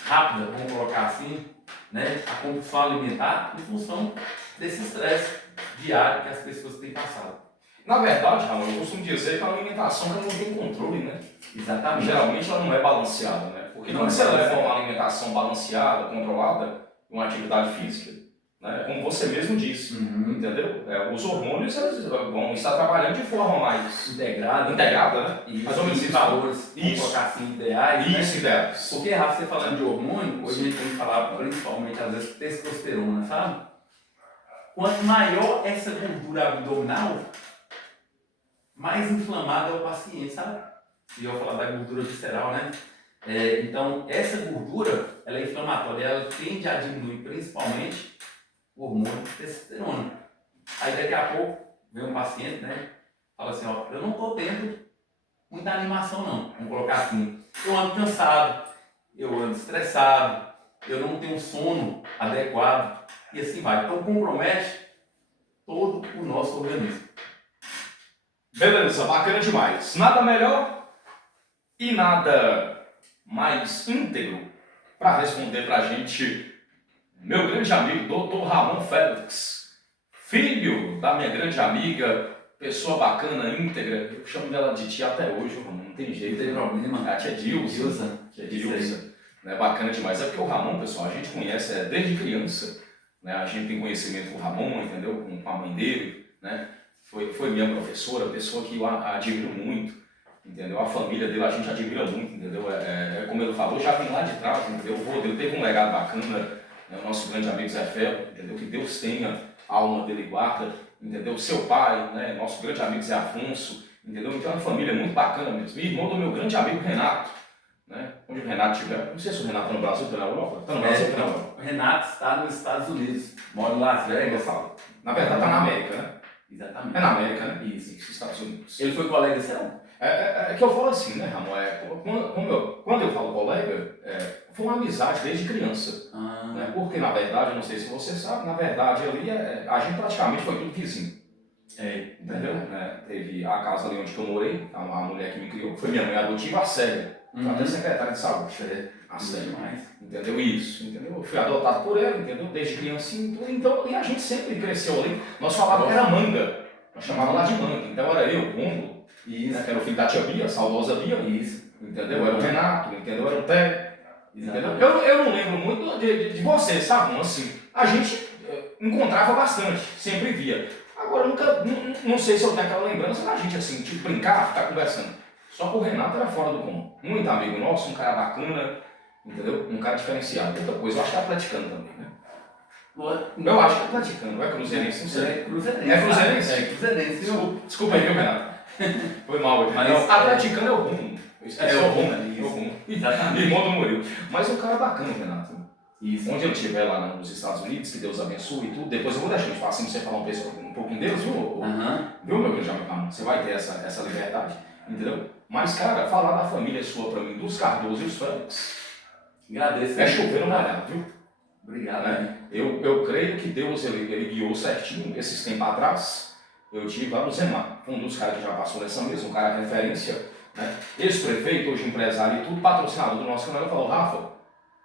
rápida, vamos colocar assim, né? A compulsão alimentar em função desse estresse diário que as pessoas têm passado. Na verdade, Ramon, eu costumo dizer que a alimentação ela não tem controle, né? Exatamente. Geralmente ela não é balanceada, né? Porque quando você leva uma alimentação balanceada, controlada, uma atividade física, né? Como você mesmo disse, Uhum. entendeu? Os hormônios eles vão estar trabalhando de forma mais Integrada, integrada, né? E Mais ou menos os isso. valores, vamos Isso. colocar assim, ideais, né? Isso, ideias. Porque, Rafa, você falando de hormônio, hoje a gente tem que falar principalmente, às vezes, testosterona, sabe? Quanto maior essa gordura abdominal, mais inflamado é o paciente, sabe? E eu vou falar da gordura visceral, né? Então, essa gordura, ela é inflamatória, ela tende a diminuir principalmente o hormônio testosterona. Aí daqui a pouco, vem um paciente, né? Fala assim, ó, eu não estou tendo muita animação não, vamos colocar assim. Eu ando cansado, eu ando estressado, eu não tenho sono adequado e assim vai. Então compromete todo o nosso organismo. Beleza, bacana demais. Nada melhor e nada mais íntegro para responder para a gente, meu grande amigo, Dr. Ramon Félix, filho da minha grande amiga, pessoa bacana, íntegra. Eu chamo dela de tia até hoje, Ramon, não tem jeito. Não tem problema. A tia Dilza. Tia Dilza. Né, bacana demais. É porque o Ramon, pessoal, a gente conhece desde criança. Né, a gente tem conhecimento com o Ramon, entendeu? Com a mãe dele, né? Foi minha professora, pessoa que eu admiro muito, entendeu? A família dele a gente admira muito, entendeu? Como ele falou, já vem lá de trás, entendeu? O vô dele teve um legado bacana, né? O nosso grande amigo Zé Ferro, entendeu? Que Deus tenha a alma dele guarda, entendeu? Seu pai, né? Nosso grande amigo Zé Afonso, entendeu? Então é uma família muito bacana mesmo. E irmão do meu grande amigo Renato, né? Onde o Renato estiver, não sei se o Renato está no Brasil ou está na Europa. Está no Brasil ou está na Europa? O Renato está nos Estados Unidos, mora em Las Vegas. Na verdade está na América, né? Exatamente. É na América, né? Isso. Estados Unidos. Ele foi colega seu? É que eu falo assim, né, Ramon? Quando eu falo colega, foi uma amizade desde criança. Né? Porque, na verdade, eu não sei se você sabe, na verdade, ali a gente praticamente foi tudo vizinho. Entendeu? Teve a casa ali onde eu morei, a mulher que me criou, foi minha mãe adotiva, a Célia. Foi até secretária de saúde. A Célia. Entendeu? Isso. Entendeu? Eu fui adotado por ela, entendeu? Desde criancinha. Então, e a gente sempre cresceu ali. Nós falávamos que era manga. Nós chamávamos lá de manga. Então era eu, Romulo, que era o filho da tia Bia, a saudosa Bia. Isso. Entendeu? Era o Renato, entendeu? Era o Té. Entendeu? Eu não lembro muito de você, sabe? Assim, a gente encontrava bastante, sempre via. Agora, eu nunca, não sei se eu tenho aquela lembrança da gente assim, tipo, brincar, ficar conversando. Só que o Renato era fora do comum. Muito amigo nosso, um cara bacana, entendeu? Um cara diferenciado. Outra coisa, eu acho que é atleticano também, né? Eu acho que é atleticano, não é cruzeirense, não sei. É cruzeirense. É cruzeirense? É cruzeirense. Desculpa aí, viu, Renato? Foi mal. Mas não, atleticano é o Rumo. Eu esqueci o Rumo. Exatamente. Irmão do Murilo. Mas é um cara bacana, Renato. Isso. Onde ele estiver lá nos Estados Unidos, que Deus abençoe e tudo, depois eu vou deixar espaço pra você falar um pouquinho deles, viu? Viu, meu grande amigo? Você vai ter essa liberdade, entendeu? Mas, cara, falar da família sua pra mim, dos Cardoso e os Félix, agradeço. É chover no molhado, viu? Obrigado. Né? Eu creio que Deus ele guiou certinho. Esses tempos atrás, eu tive lá no Zemar, um dos caras que já passou nessa mesa, um cara referência, né? Ex-prefeito, hoje empresário e tudo, patrocinador do nosso canal, ele falou: Rafa,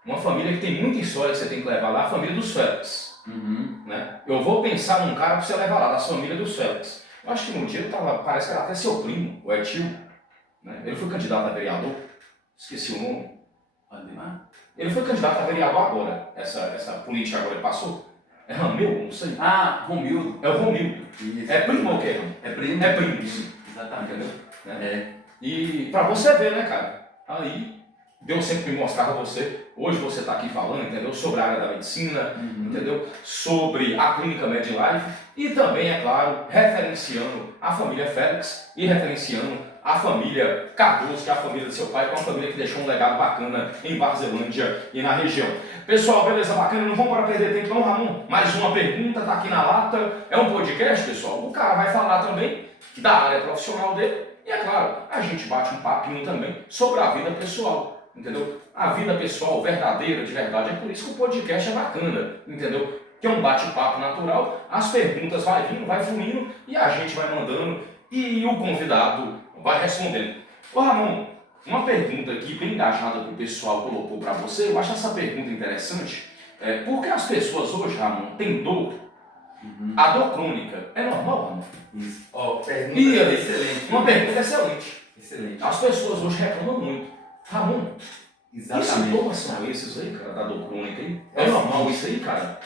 uma família que tem muita história que você tem que levar lá, a família dos Félix. Né? Eu vou pensar num cara para você levar lá, da família dos Félix. Eu acho que no dia ele tava, parece que era até seu primo, ou é tio. Né? Ele foi candidato a vereador, esqueci o nome. Ele foi candidato a vereador agora, essa política agora ele passou. É Ramil, não sei. Romildo. É o Romildo. Isso. É primo ou o quê? É primo? É primo, sim. Exatamente. Entendeu? E pra você ver, né, cara? Aí, Deus sempre me mostrava você. Hoje você está aqui falando, entendeu? Sobre a área da medicina, entendeu? Sobre a clínica MedLife e também, é claro, referenciando a família Félix e referenciando a família Cardoso, que é a família do seu pai, que é uma família que deixou um legado bacana em Varzelândia e na região. Pessoal, beleza, bacana? Não vamos para perder tempo não, Ramon? Mais uma pergunta, tá aqui na lata. É um podcast, pessoal. O cara vai falar também da área profissional dele e, é claro, a gente bate um papinho também sobre a vida pessoal. Entendeu? A vida pessoal verdadeira, de verdade. É por isso que o podcast é bacana, entendeu? Que é um bate-papo natural, as perguntas vai vindo, vai fluindo e a gente vai mandando e o convidado vai respondendo. Ô Ramon, uma pergunta aqui bem engajada que o pessoal colocou para você, eu acho essa pergunta interessante, porque as pessoas hoje, Ramon, têm dor, a dor crônica, é normal, Ramon? Isso. Pergunta excelente. Uma pergunta excelente. Excelente. As pessoas hoje reclamam muito. Ramon, exatamente. Que sintomas são esses aí, cara, da dor crônica aí? É normal isso aí, cara?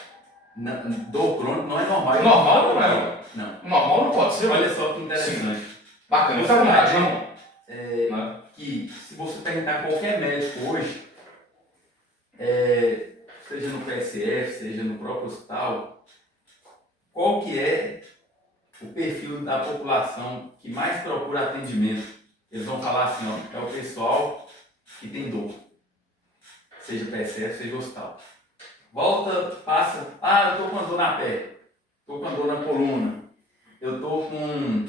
Dor crônica não é normal. Normal não é? Não. Normal não pode ser. Olha só que interessante. Sim. Bacana, Você fica à vontade, vai não? ver, que se você perguntar a qualquer médico hoje, seja no PSF, seja no próprio hospital, qual que é o perfil da população que mais procura atendimento? Eles vão falar assim, ó, é o pessoal que tem dor, seja PSF, seja hospital. Volta, passa, eu tô com dor na perna, tô com dor na coluna, eu tô com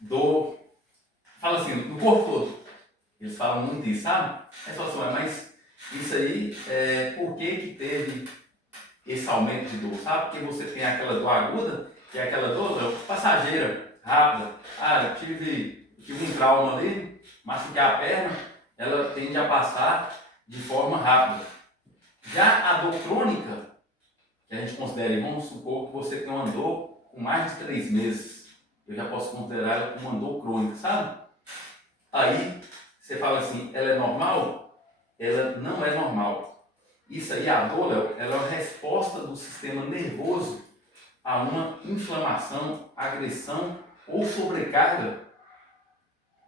dor, fala assim, no corpo todo. Eles falam muito isso, sabe? É só assim, mas isso aí, por que teve esse aumento de dor? Sabe? Porque você tem aquela dor aguda, que é aquela dor passageira, rápida. Eu tive um trauma ali, machuquei a perna, ela tende a passar de forma rápida. Já a dor crônica, que a gente considera, vamos supor que você tem uma dor com mais de 3 meses, eu já posso considerar ela como uma dor crônica, sabe? Aí você fala assim, ela é normal? Ela não é normal. Isso aí, a dor, ela é uma resposta do sistema nervoso a uma inflamação, agressão ou sobrecarga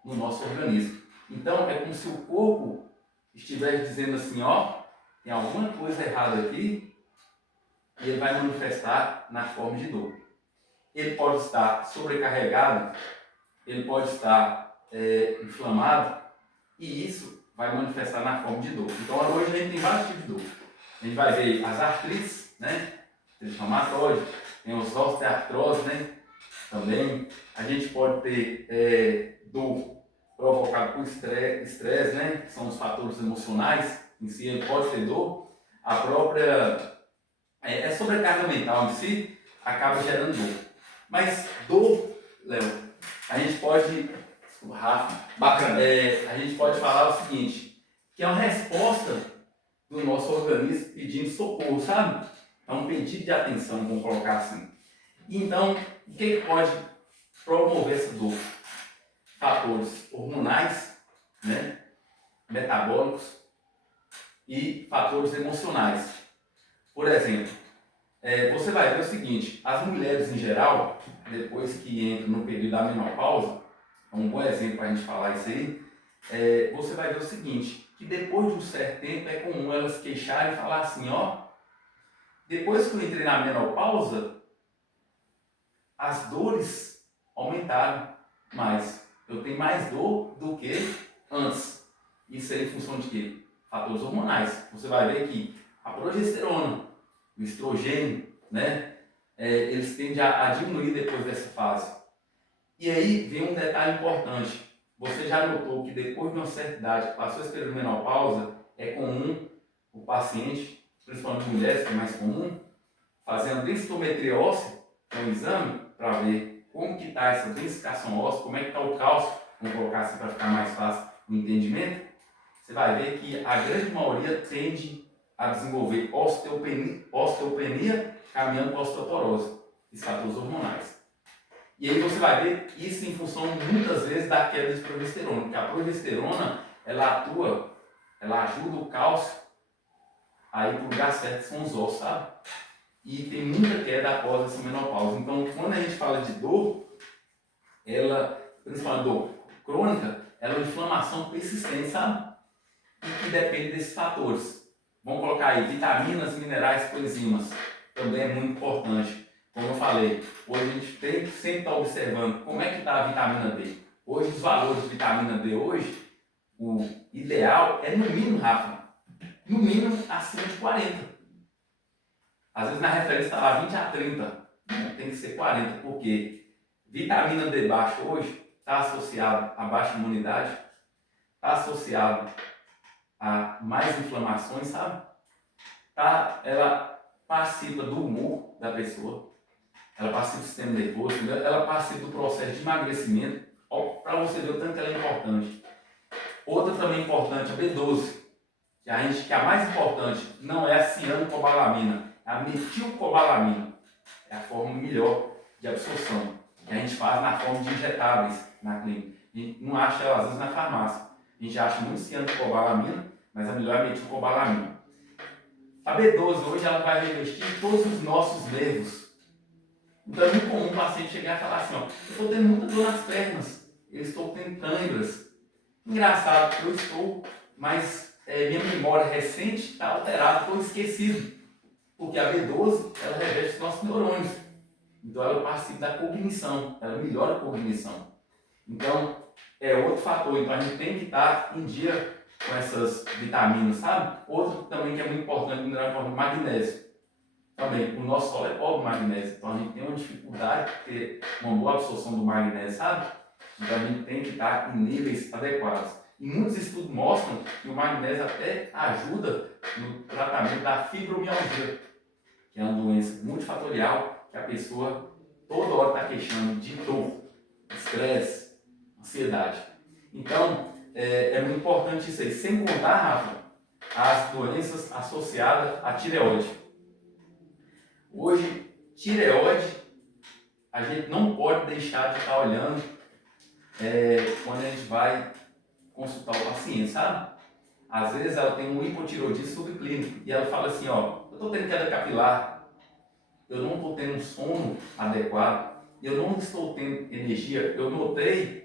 no nosso organismo. Então, é como se o corpo estivesse dizendo assim, tem alguma coisa errada aqui, e ele vai manifestar na forma de dor. Ele pode estar sobrecarregado, ele pode estar inflamado, e isso vai manifestar na forma de dor. Então, hoje a gente tem vários tipos de dor. A gente vai ver as artrites, né? Inflamatório, tem os osteoartrose, né? Também. A gente pode ter dor provocada por estresse, né? Que são os fatores emocionais. Em si, ele pode ter dor. A própria sobrecarga mental em si acaba gerando dor. Mas dor, Léo, a gente pode, Rafa, bacana. A gente pode falar o seguinte, que é uma resposta do nosso organismo pedindo socorro, sabe? É um pedido de atenção, vamos colocar assim. Então, o que pode promover essa dor? Fatores hormonais, né? Metabólicos e fatores emocionais. Por exemplo, você vai ver o seguinte, as mulheres em geral, depois que entram no período da menopausa, é um bom exemplo para a gente falar isso aí, você vai ver o seguinte, que depois de um certo tempo é comum elas queixarem e falar assim, depois que eu entrei na menopausa, as dores aumentaram mais. Eu tenho mais dor do que antes. Isso aí em função de quê? Fatores hormonais. Você vai ver que a progesterona, o estrogênio, né? Eles tendem a diminuir depois dessa fase. E aí vem um detalhe importante. Você já notou que depois de uma certa idade, passou esse período de menopausa, é comum o paciente, principalmente mulheres, que é mais comum, fazendo densitometria óssea, que é um exame para ver como que está essa densificação óssea, como é que está o cálcio, vamos colocar assim para ficar mais fácil o entendimento. Você vai ver que a grande maioria tende a desenvolver osteopenia caminhando para osteoporose, esses fatores hormonais. E aí você vai ver isso em função muitas vezes da queda de progesterona, porque a progesterona ela atua, ela ajuda o cálcio a ir para o lugar certo, que são os ossos, sabe? E tem muita queda após essa menopausa. Então, quando a gente fala de dor, principalmente dor crônica, ela é uma inflamação persistente, sabe? E que depende desses fatores. Vamos colocar aí vitaminas, minerais, coenzimas. Também é muito importante. Como eu falei, hoje a gente tem que sempre estar observando como é que está a vitamina D. Hoje, os valores de vitamina D hoje, o ideal é no mínimo, Rafa, no mínimo acima de 40. Às vezes na referência está lá 20 a 30, tem que ser 40, porque vitamina D baixa hoje está associado a baixa imunidade, está associado a mais inflamações, sabe? Ela participa do humor da pessoa, ela participa do sistema nervoso, ela participa do processo de emagrecimento, para você ver o tanto que ela é importante. Outra também importante, a B12, que a mais importante não é a cianocobalamina, é a metilcobalamina. É a forma melhor de absorção, que a gente faz na forma de injetáveis na clínica. A gente não acha ela às vezes na farmácia. A gente acha muito cianocobalamina, mas a melhor é a metilcobalamina. A B12 hoje ela vai revestir todos os nossos nervos. Então é muito comum o paciente chegar e falar assim, ó, eu estou tendo muita dor nas pernas, eu estou tendo câimbras. Engraçado, eu estou, mas minha memória recente está alterada, estou esquecido. Porque a B12, ela reveste os nossos neurônios. Então ela participa da cognição, ela melhora a cognição. Então é outro fator, então a gente tem que estar em dia com essas vitaminas, sabe? Outro também que é muito importante, é o magnésio. Também, o nosso solo é pobre em magnésio, então a gente tem uma dificuldade de ter uma boa absorção do magnésio, sabe? Então a gente tem que estar em níveis adequados. E muitos estudos mostram que o magnésio até ajuda no tratamento da fibromialgia, que é uma doença multifatorial que a pessoa toda hora está queixando de dor, estresse, ansiedade. Então, é muito importante isso aí. Sem contar, Rafa, as doenças associadas à tireoide. Hoje, tireoide, a gente não pode deixar de estar olhando quando a gente vai consultar o paciente, sabe? Às vezes ela tem um hipotireoidismo subclínico e ela fala assim, ó, eu estou tendo queda capilar, eu não estou tendo um sono adequado, eu não estou tendo energia, eu notei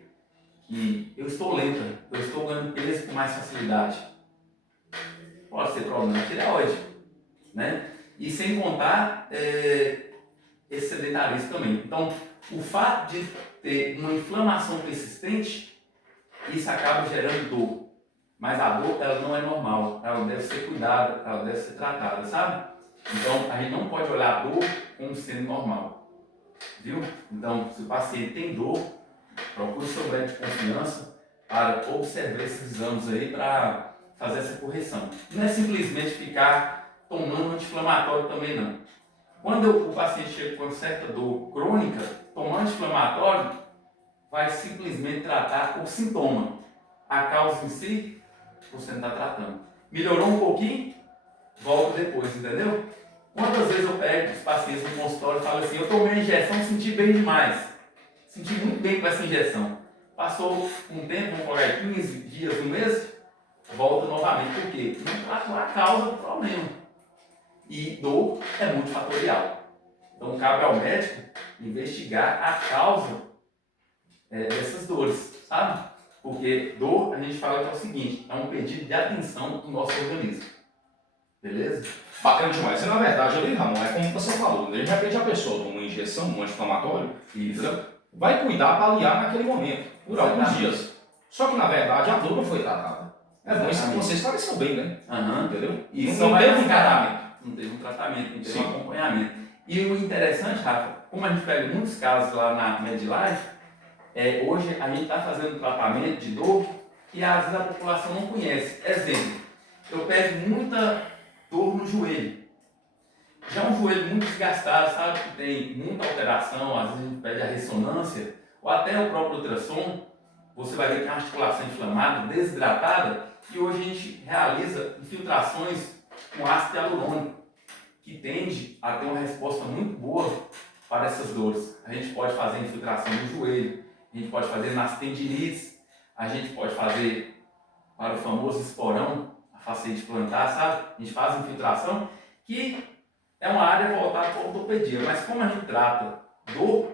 que eu estou lenta, eu estou ganhando peso com mais facilidade. Pode ser problema de tireoide, né? E sem contar esse sedentarismo também. Então, o fato de ter uma inflamação persistente, isso acaba gerando dor. Mas a dor, ela não é normal, ela deve ser cuidada, ela deve ser tratada, sabe? Então, a gente não pode olhar a dor como sendo normal, viu? Então, se o paciente tem dor, procure seu médico de confiança para observar esses exames aí para fazer essa correção. Não é simplesmente ficar tomando anti-inflamatório também não. Quando o paciente chega com certa dor crônica, tomar anti-inflamatório vai simplesmente tratar o sintoma. A causa em si, você não está tratando. Melhorou um pouquinho, volta depois, entendeu? Quantas vezes eu pego os pacientes no consultório e falo assim, eu tomei a injeção, senti bem demais. Senti muito bem com essa injeção. Passou um tempo, vamos colocar 15 dias, um mês, volta novamente. Por quê? Não tratou a causa do problema. E dor é multifatorial. Então cabe ao médico investigar a causa dessas dores, sabe? Porque dor, a gente fala que é o seguinte, é um pedido de atenção do nosso organismo. Beleza? Bacana demais. E na verdade, ali, Ramon, é como você falou, de repente a pessoa toma uma injeção, um anti-inflamatório, vai cuidar para aliar naquele momento, por alguns dias. Só que na verdade a dor não foi tratada. É bom isso que você esclareceu bem, né? Entendeu? E não teve um tratamento. Não teve um tratamento, não teve um acompanhamento. E o interessante, Rafa, como a gente pega muitos casos lá na MedLife, hoje a gente está fazendo um tratamento de dor que às vezes a população não conhece. Exemplo, eu pego muita dor no joelho. Já um joelho muito desgastado, sabe, que tem muita alteração, às vezes a gente pede a ressonância, ou até o próprio ultrassom, você vai ver que é uma articulação inflamada, desidratada, e hoje a gente realiza infiltrações com ácido hialurônico, que tende a ter uma resposta muito boa para essas dores. A gente pode fazer infiltração no joelho, a gente pode fazer nas tendinites, a gente pode fazer para o famoso esporão, a fasciite plantar, sabe? A gente faz infiltração, que é uma área voltada para a ortopedia, mas como a gente trata dor,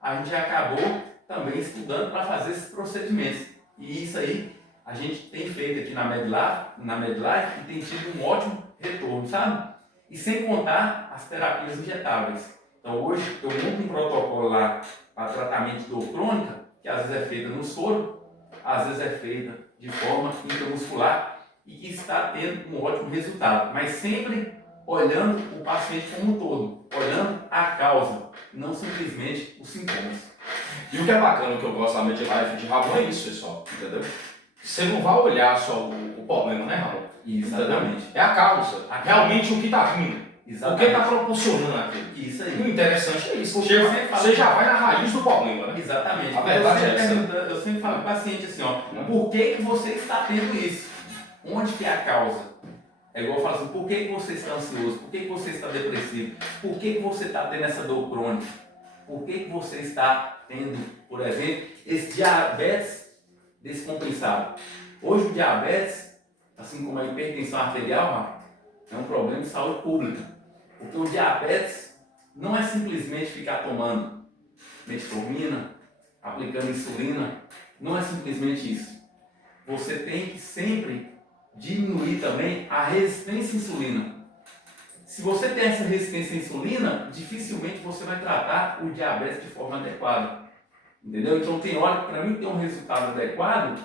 a gente acabou também estudando para fazer esses procedimentos. E isso aí a gente tem feito aqui na MedLife e tem tido um ótimo retorno, sabe? E sem contar as terapias injetáveis. Então hoje eu monto um protocolo lá para tratamento de dor crônica, que às vezes é feita no soro, às vezes é feita de forma intramuscular e que está tendo um ótimo resultado, mas sempre olhando o paciente como um todo, olhando a causa, não simplesmente os sintomas. E o que é bacana, o que eu gosto da MedLife de Ramon é isso, pessoal, entendeu? Você não vai olhar só o problema, né, Ramon? Exatamente. Entendeu? É a causa, realmente o que está vindo. Exatamente. O que está proporcionando aquilo. Isso E o aí. interessante é isso, Porque você já vai na raiz do problema, né? Exatamente. A verdade é essa. Eu sempre falo para o paciente assim, ó, por que você está tendo isso? Onde que é a causa? É igual eu falo assim, por que você está ansioso? Por que você está depressivo? Por que você está tendo essa dor crônica? Por que você está tendo, por exemplo, esse diabetes descompensado? Hoje o diabetes, assim como a hipertensão arterial, é um problema de saúde pública. Porque o diabetes não é simplesmente ficar tomando metformina, aplicando insulina, não é simplesmente isso. Você tem que sempre diminuir também a resistência à insulina. Se você tem essa resistência à insulina, dificilmente você vai tratar o diabetes de forma adequada. Entendeu? Então tem hora que para mim ter um resultado adequado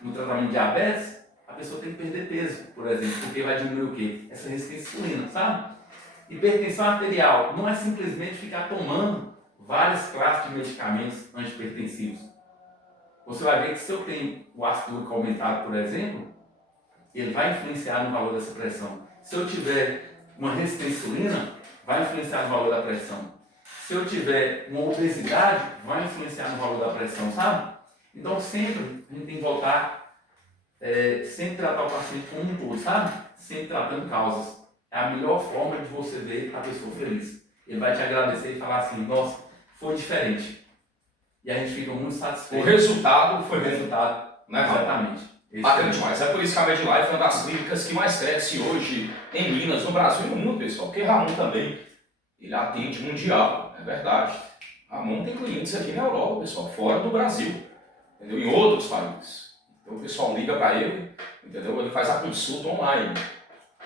no tratamento de diabetes, a pessoa tem que perder peso, por exemplo, porque vai diminuir o quê? Essa resistência à insulina, sabe? Hipertensão arterial não é simplesmente ficar tomando várias classes de medicamentos antihipertensivos. Você vai ver que se eu tenho o ácido úrico aumentado, por exemplo, ele vai influenciar no valor dessa pressão. Se eu tiver uma resistência à insulina, vai influenciar no valor da pressão. Se eu tiver uma obesidade, vai influenciar no valor da pressão, sabe? Então sempre a gente tem que voltar, sempre tratar o paciente como um todo, sabe? Sempre tratando causas. É a melhor forma de você ver a pessoa feliz. Ele vai te agradecer e falar assim, nossa, foi diferente. E a gente fica muito satisfeito. O resultado foi o resultado, né? Exatamente. Bacana demais. É por isso que a Medlife é uma das clínicas que mais cresce hoje em Minas, no Brasil e no mundo, pessoal. Porque Ramon também, ele atende mundial, é verdade. Ramon tem clientes aqui na Europa, pessoal, fora do Brasil, entendeu? Em outros países. Então o pessoal liga para ele, entendeu? Ele faz a consulta online.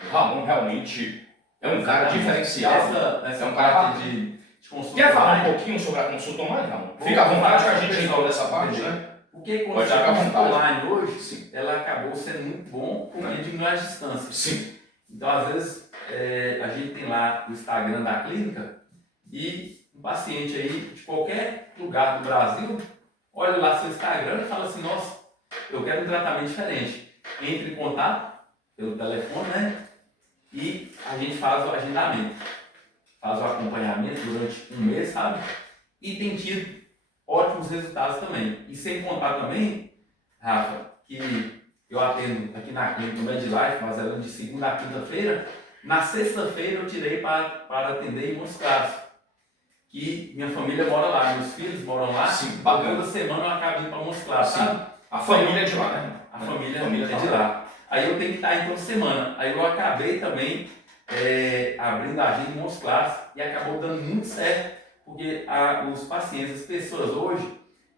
O Ramon realmente é um cara diferenciado. Essa é um parte cara de consulta Quer falar online? um pouquinho sobre a consulta online, Ramon? Fica à vontade que a gente entrou nessa parte, né? Porque quando Pode a ficar à consulta vontade. online hoje, Sim. ela acabou sendo muito bom porque diminui as distâncias. Sim. Então, às vezes, a gente tem lá o Instagram da clínica e um paciente aí de qualquer lugar do Brasil olha lá seu Instagram e fala assim, nossa, eu quero um tratamento diferente. Entre em contato pelo telefone, né? E a gente faz o agendamento, faz o acompanhamento durante um mês, sabe? E tem tido ótimos resultados também. E sem contar também, Rafa, que eu atendo aqui na clínica Medlife, fazendo de segunda a quinta-feira. Na sexta-feira eu tirei para atender em Montes Claros, que minha família mora lá, meus filhos moram lá. Sim, bacana. Toda semana eu acabo indo para Montes Claros, sabe? A família é de lá, né? A família é tá de lá. Aí eu tenho que estar aí toda semana. Aí eu acabei também abrindo a agenda em Montes Claros e acabou dando muito certo, porque os pacientes, as pessoas hoje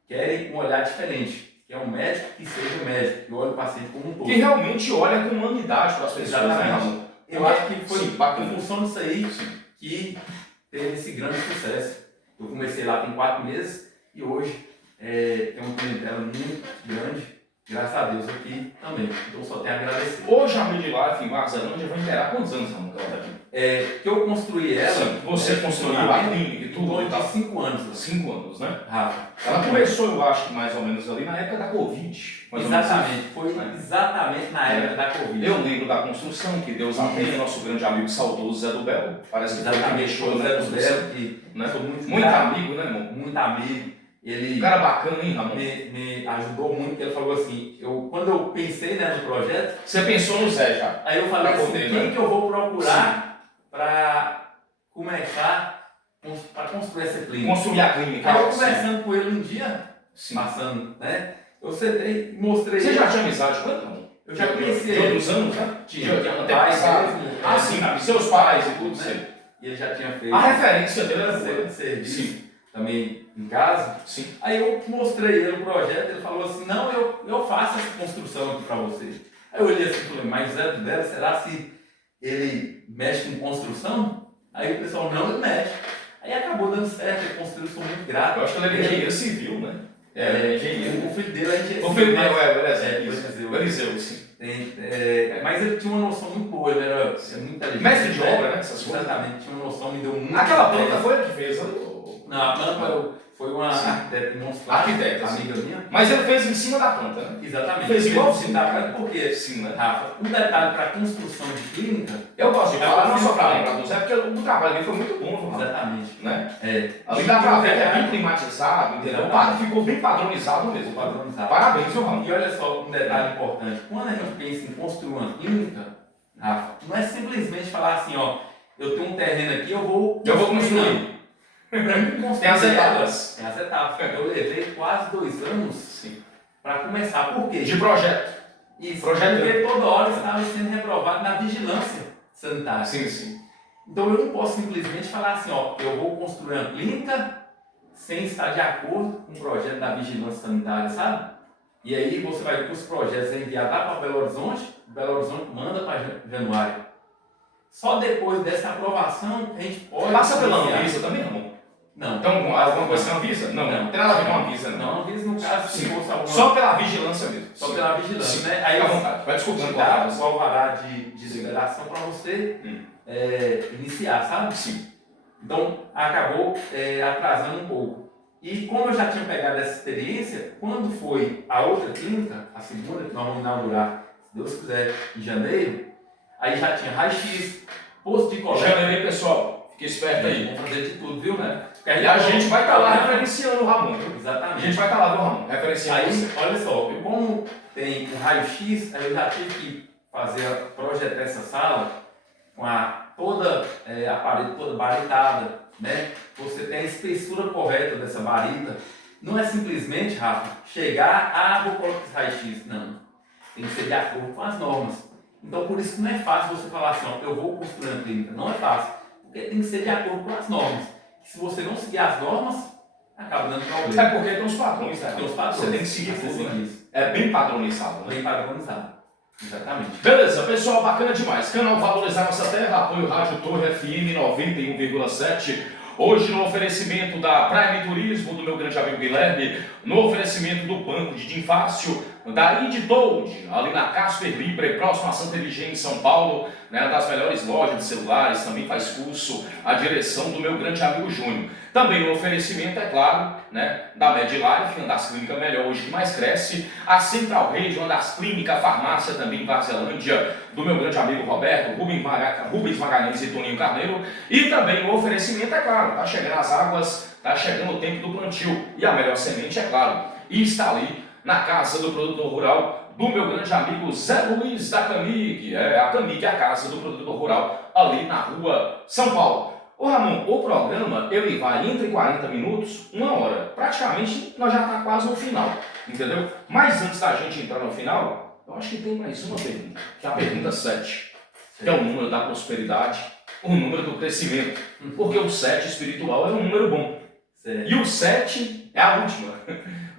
querem um olhar diferente, que é um médico que seja um médico, que olhe o paciente como um todo. Que realmente olha com humanidade para as pessoas, né, Exatamente. Ramon? Eu acho que foi Sim, bacana. em função disso aí que teve esse grande sucesso. Eu comecei lá tem 4 meses e hoje tem uma clientela muito grande. Graças a Deus aqui também. Então só tenho a agradecer. Hoje a Medlife em Varzalândia vai inteirar quantos anos, Ramon, que ela está aqui? Que eu construí ela. Sim, você construiu a clínica e tudo e tal. De 5 anos. 5 anos, né? Rafa. Ela começou, eu acho que mais ou menos ali na época da Covid. Mais ou menos Exatamente. assim. Foi exatamente na época da Covid. Eu lembro da construção, que Deus a tenha, nosso grande amigo saudoso Zé do Belo. Parece que foi que mexeu o na Zé do construção. Belo, que Né? sou muito Muito grato, amigo, né, irmão? muito amigo. Ele Um cara bacana, hein, Ramon? me ajudou muito. Ele falou assim, quando eu pensei, né, no projeto, Você pensou no Zé já? aí eu falei Pra assim, poder, quem né? que eu vou procurar para começar para construir essa clínica? Construir a clínica. Aí eu Sim. conversando com ele um dia, Sim. passando, né, eu sentei e mostrei. Você já tinha amizade com ele, Ramon? Eu já conhecia De ele. outros anos, né? Tinha. De Pai antepassado. mesmo, Ah, sim, seus pais e tudo, né? sim. E ele já tinha feito A referência dele era de boa. serviço Sim, também em casa. sim. Aí eu mostrei ele o projeto, ele falou assim, não, eu faço essa construção aqui para você. Aí eu olhei assim e falei, mas Zé do Belo, será se ele mexe com construção? Aí o pessoal, não, ele mexe. Aí acabou dando certo, ele construiu, sou muito grato. Eu acho que ele é engenheiro civil, né? Engenheiro. O filho dele é engenheiro. O filho dele o o Eliseu, sim. Mas ele tinha uma noção muito boa, ele era muito inteligente. Mestre de obra, né? Essas coisas. Exatamente, tinha uma noção, me deu muito. Aquela bem. planta foi ele que fez, né? Não, a planta foi uma arquiteta de Montes Claros, Arquiteta, sim. amiga minha. Mas ele fez em cima da planta, né? Exatamente. Fez igual sim da planta, porque, Sim, né? Rafa, um detalhe para construção de clínica. Eu gosto de É falar, não assim, só para fala. lembrar do Zé, porque o trabalho dele foi muito bom, Ramon, Exatamente. né? Ali E dá pra um ver que é detalhe- bem climatizado, entendeu? Exatamente. Ficou bem padronizado mesmo. Padronizado. Parabéns, meu Ramon. E olha só, um detalhe importante. Quando a gente pensa em construir uma clínica, Rafa, não é simplesmente falar assim, ó, eu tenho um terreno aqui, eu vou construir. Para mim construir Tem as ela, etapas. Tem as etapas. Eu levei quase 2 anos para começar. Por quê? De projeto. Isso, Projeto. porque toda hora eu estava sendo reprovado na vigilância sanitária. Sim, sim. Então eu não posso simplesmente falar assim, ó, eu vou construir uma clínica sem estar de acordo com o projeto da vigilância sanitária, sabe? E aí você vai ver que os projetos é enviado lá para Belo Horizonte manda para Januário. Só depois dessa aprovação a gente pode... Passa pela Anvisa também, Ramon? Não. Então, alguma coisa com a Anvisa? Não, não tem nada a ver com a Anvisa, não. Não, a Anvisa no caso, se fosse alguma... Só pela vigilância mesmo. Só pela vigilância, sim. né? Aí fica à vontade, vai desculpando. dá o alvará de liberação para você iniciar, sabe? Sim. Então, acabou atrasando um pouco. E como eu já tinha pegado essa experiência, quando foi a outra clínica, a segunda, que nós vamos inaugurar, se Deus quiser, em janeiro, aí já tinha raio-x, posto de coleta. Janeiro aí, pessoal, fique esperto aí. Vamos fazer de tudo, viu, né? E a gente vai estar lá referenciando o Ramon, viu? Exatamente. A gente vai estar lá, viu, Ramon? Referenciando. Aí, olha só, eu como tem um raio-x, aí eu já tive que projetar essa sala com toda a parede toda baritada, né? Você tem a espessura correta dessa barita. Não é simplesmente, Rafa, chegar, vou colocar esse raio-x. Não. Tem que ser de acordo com as normas. Então, por isso que não é fácil você falar assim, ó, eu vou construir uma clínica. Não é fácil, porque tem que ser de acordo com as normas. Se você não seguir as normas, acaba dando problema. É porque tem os padrões, né? Tem os padrões. Você tem que seguir Você tudo, né? isso. É bem padronizado, né? Bem padronizado. Exatamente. Beleza, pessoal, bacana demais. Canal Valorizar Nossa Terra, apoio Rádio Torre FM 91,7. Hoje no oferecimento da Prime Turismo, do meu grande amigo Guilherme, no oferecimento do Banco de Din Fácil, da Iditold, ali na Casper Libre, próximo a Santa Efigênia, em São Paulo, né, das melhores lojas de celulares, também faz curso, a direção do meu grande amigo Júnior. Também no oferecimento, é claro, né, da MedLife, uma das clínicas melhor hoje que mais cresce, a Central Rede, uma das clínicas, farmácia também em Varzelândia, do meu grande amigo Roberto, Rubens Magalhães e Toninho Carneiro, e também no oferecimento, é claro, tá chegando as águas, tá chegando o tempo do plantio, e a melhor semente, é claro, e está ali na casa do produtor rural, do meu grande amigo Zé Luiz da Camig. A Camig é a casa do produtor rural, ali na rua São Paulo. Ô Ramon, o programa ele vai entre 40 minutos, 1 hora. Praticamente nós já está quase no final, entendeu? Mas antes da gente entrar no final, eu acho que tem mais uma pergunta, que é a pergunta 7, que é o número da prosperidade, o número do crescimento. Porque o 7 espiritual é um número bom. E o 7 é a última,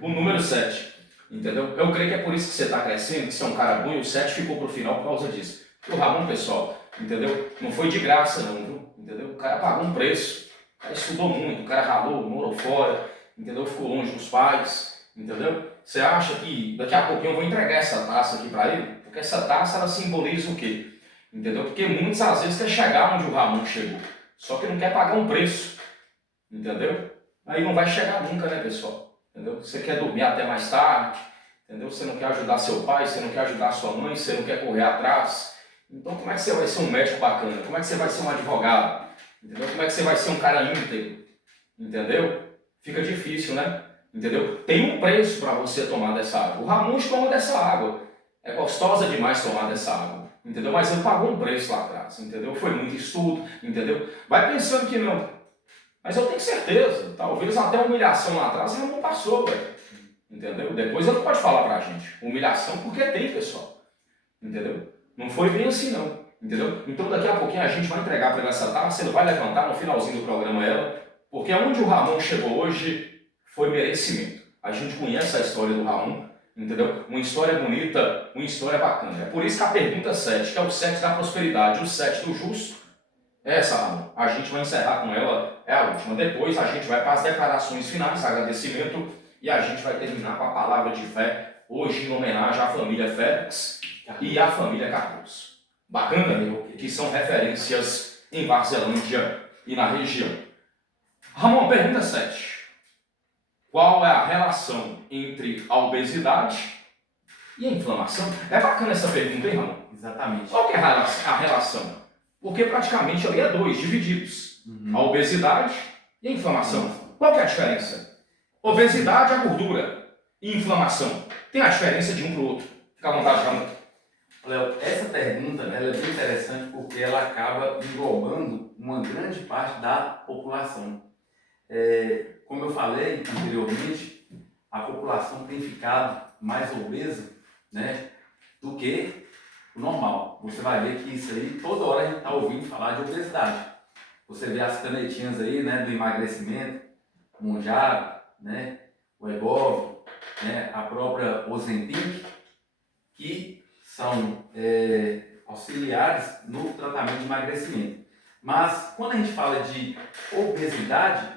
o número 7. Entendeu? Eu creio que é por isso que você está crescendo, que você é um cara bom e o 7 ficou pro final por causa disso. O Ramon, pessoal, entendeu? Não foi de graça não, viu? Entendeu? O cara pagou um preço, o cara estudou muito, o cara ralou, morou fora, entendeu? Ficou longe dos pais, entendeu? Você acha que daqui a pouquinho eu vou entregar essa taça aqui para ele? Porque essa taça ela simboliza o quê? Entendeu? Porque muitos às vezes querem chegar onde o Ramon chegou, só que não quer pagar um preço, entendeu? Aí não vai chegar nunca, né, pessoal? Entendeu? Você quer dormir até mais tarde, entendeu? Você não quer ajudar seu pai, você não quer ajudar sua mãe, você não quer correr atrás. Então como é que você vai ser um médico bacana? Como é que você vai ser um advogado? Entendeu? Como é que você vai ser um cara íntegro? Entendeu? Fica difícil, né? Entendeu? Tem um preço para você tomar dessa água. O Ramon toma dessa água. É gostosa demais tomar dessa água. Entendeu? Mas ele pagou um preço lá atrás, entendeu? Foi muito estudo, entendeu? Vai pensando que não. Mas eu tenho certeza, talvez até a humilhação lá atrás ele não passou, velho. Entendeu? Depois ele pode falar pra gente. Humilhação porque tem, pessoal. Entendeu? Não foi bem assim não. Entendeu? Então daqui a pouquinho a gente vai entregar para ele essa taça, ele vai levantar no finalzinho do programa ela, porque onde o Ramon chegou hoje foi merecimento. A gente conhece a história do Ramon, entendeu? Uma história bonita, uma história bacana. É por isso que a pergunta 7, que é o 7 da prosperidade, o 7 do justo, essa, Ramon, a gente vai encerrar com ela, é a última. Depois a gente vai para as declarações finais, agradecimento, e a gente vai terminar com a palavra de fé, hoje em homenagem à família Félix e à família Cardoso. Bacana? Que são referências em Varzelândia e na região. Ramon, pergunta 7. Qual é a relação entre a obesidade e a inflamação? É bacana essa pergunta, hein, Ramon? Exatamente. Qual que é a relação? Porque praticamente ali é dois, divididos. A obesidade e a inflamação. Qual que é a diferença? Obesidade é a gordura e inflamação. Tem a diferença de um para o outro. Fica à vontade, Ramon. Léo, essa pergunta ela é bem interessante porque ela acaba englobando uma grande parte da população. Como eu falei anteriormente, a população tem ficado mais obesa, né, do que normal. Você vai ver que isso aí, toda hora a gente está ouvindo falar de obesidade. Você vê as canetinhas aí, né, do emagrecimento, o Mounjaro, né, o Wegovy, né, a própria Ozempic, que são auxiliares no tratamento de emagrecimento. Mas quando a gente fala de obesidade,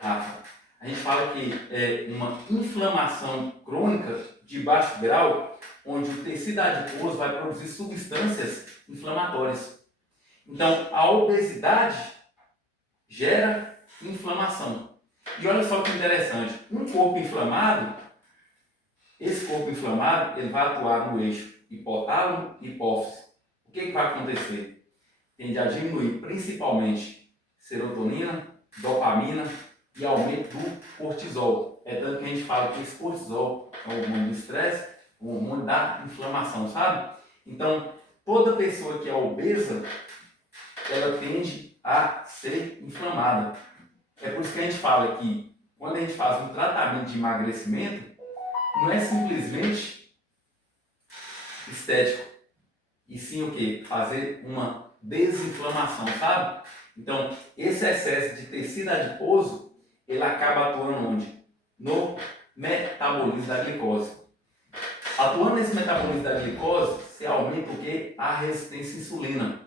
Rafa, a gente fala que é uma inflamação crônica de baixo grau, onde o tecido adiposo vai produzir substâncias inflamatórias. Então, a obesidade gera inflamação. E olha só que interessante, um corpo inflamado, esse corpo inflamado, ele vai atuar no eixo hipotálamo e hipófise. O que vai acontecer? Tende a diminuir principalmente serotonina, dopamina e aumento do cortisol. É tanto que a gente fala que esse cortisol é o hormônio do estresse, o hormônio da inflamação, sabe? Então, toda pessoa que é obesa, ela tende a ser inflamada. É por isso que a gente fala que quando a gente faz um tratamento de emagrecimento, não é simplesmente estético, e sim o quê? Fazer uma desinflamação, sabe? Então, esse excesso de tecido adiposo, ele acaba atuando onde? No metabolismo da glicose. Atuando nesse metabolismo da glicose, você aumenta o quê? A resistência à insulina.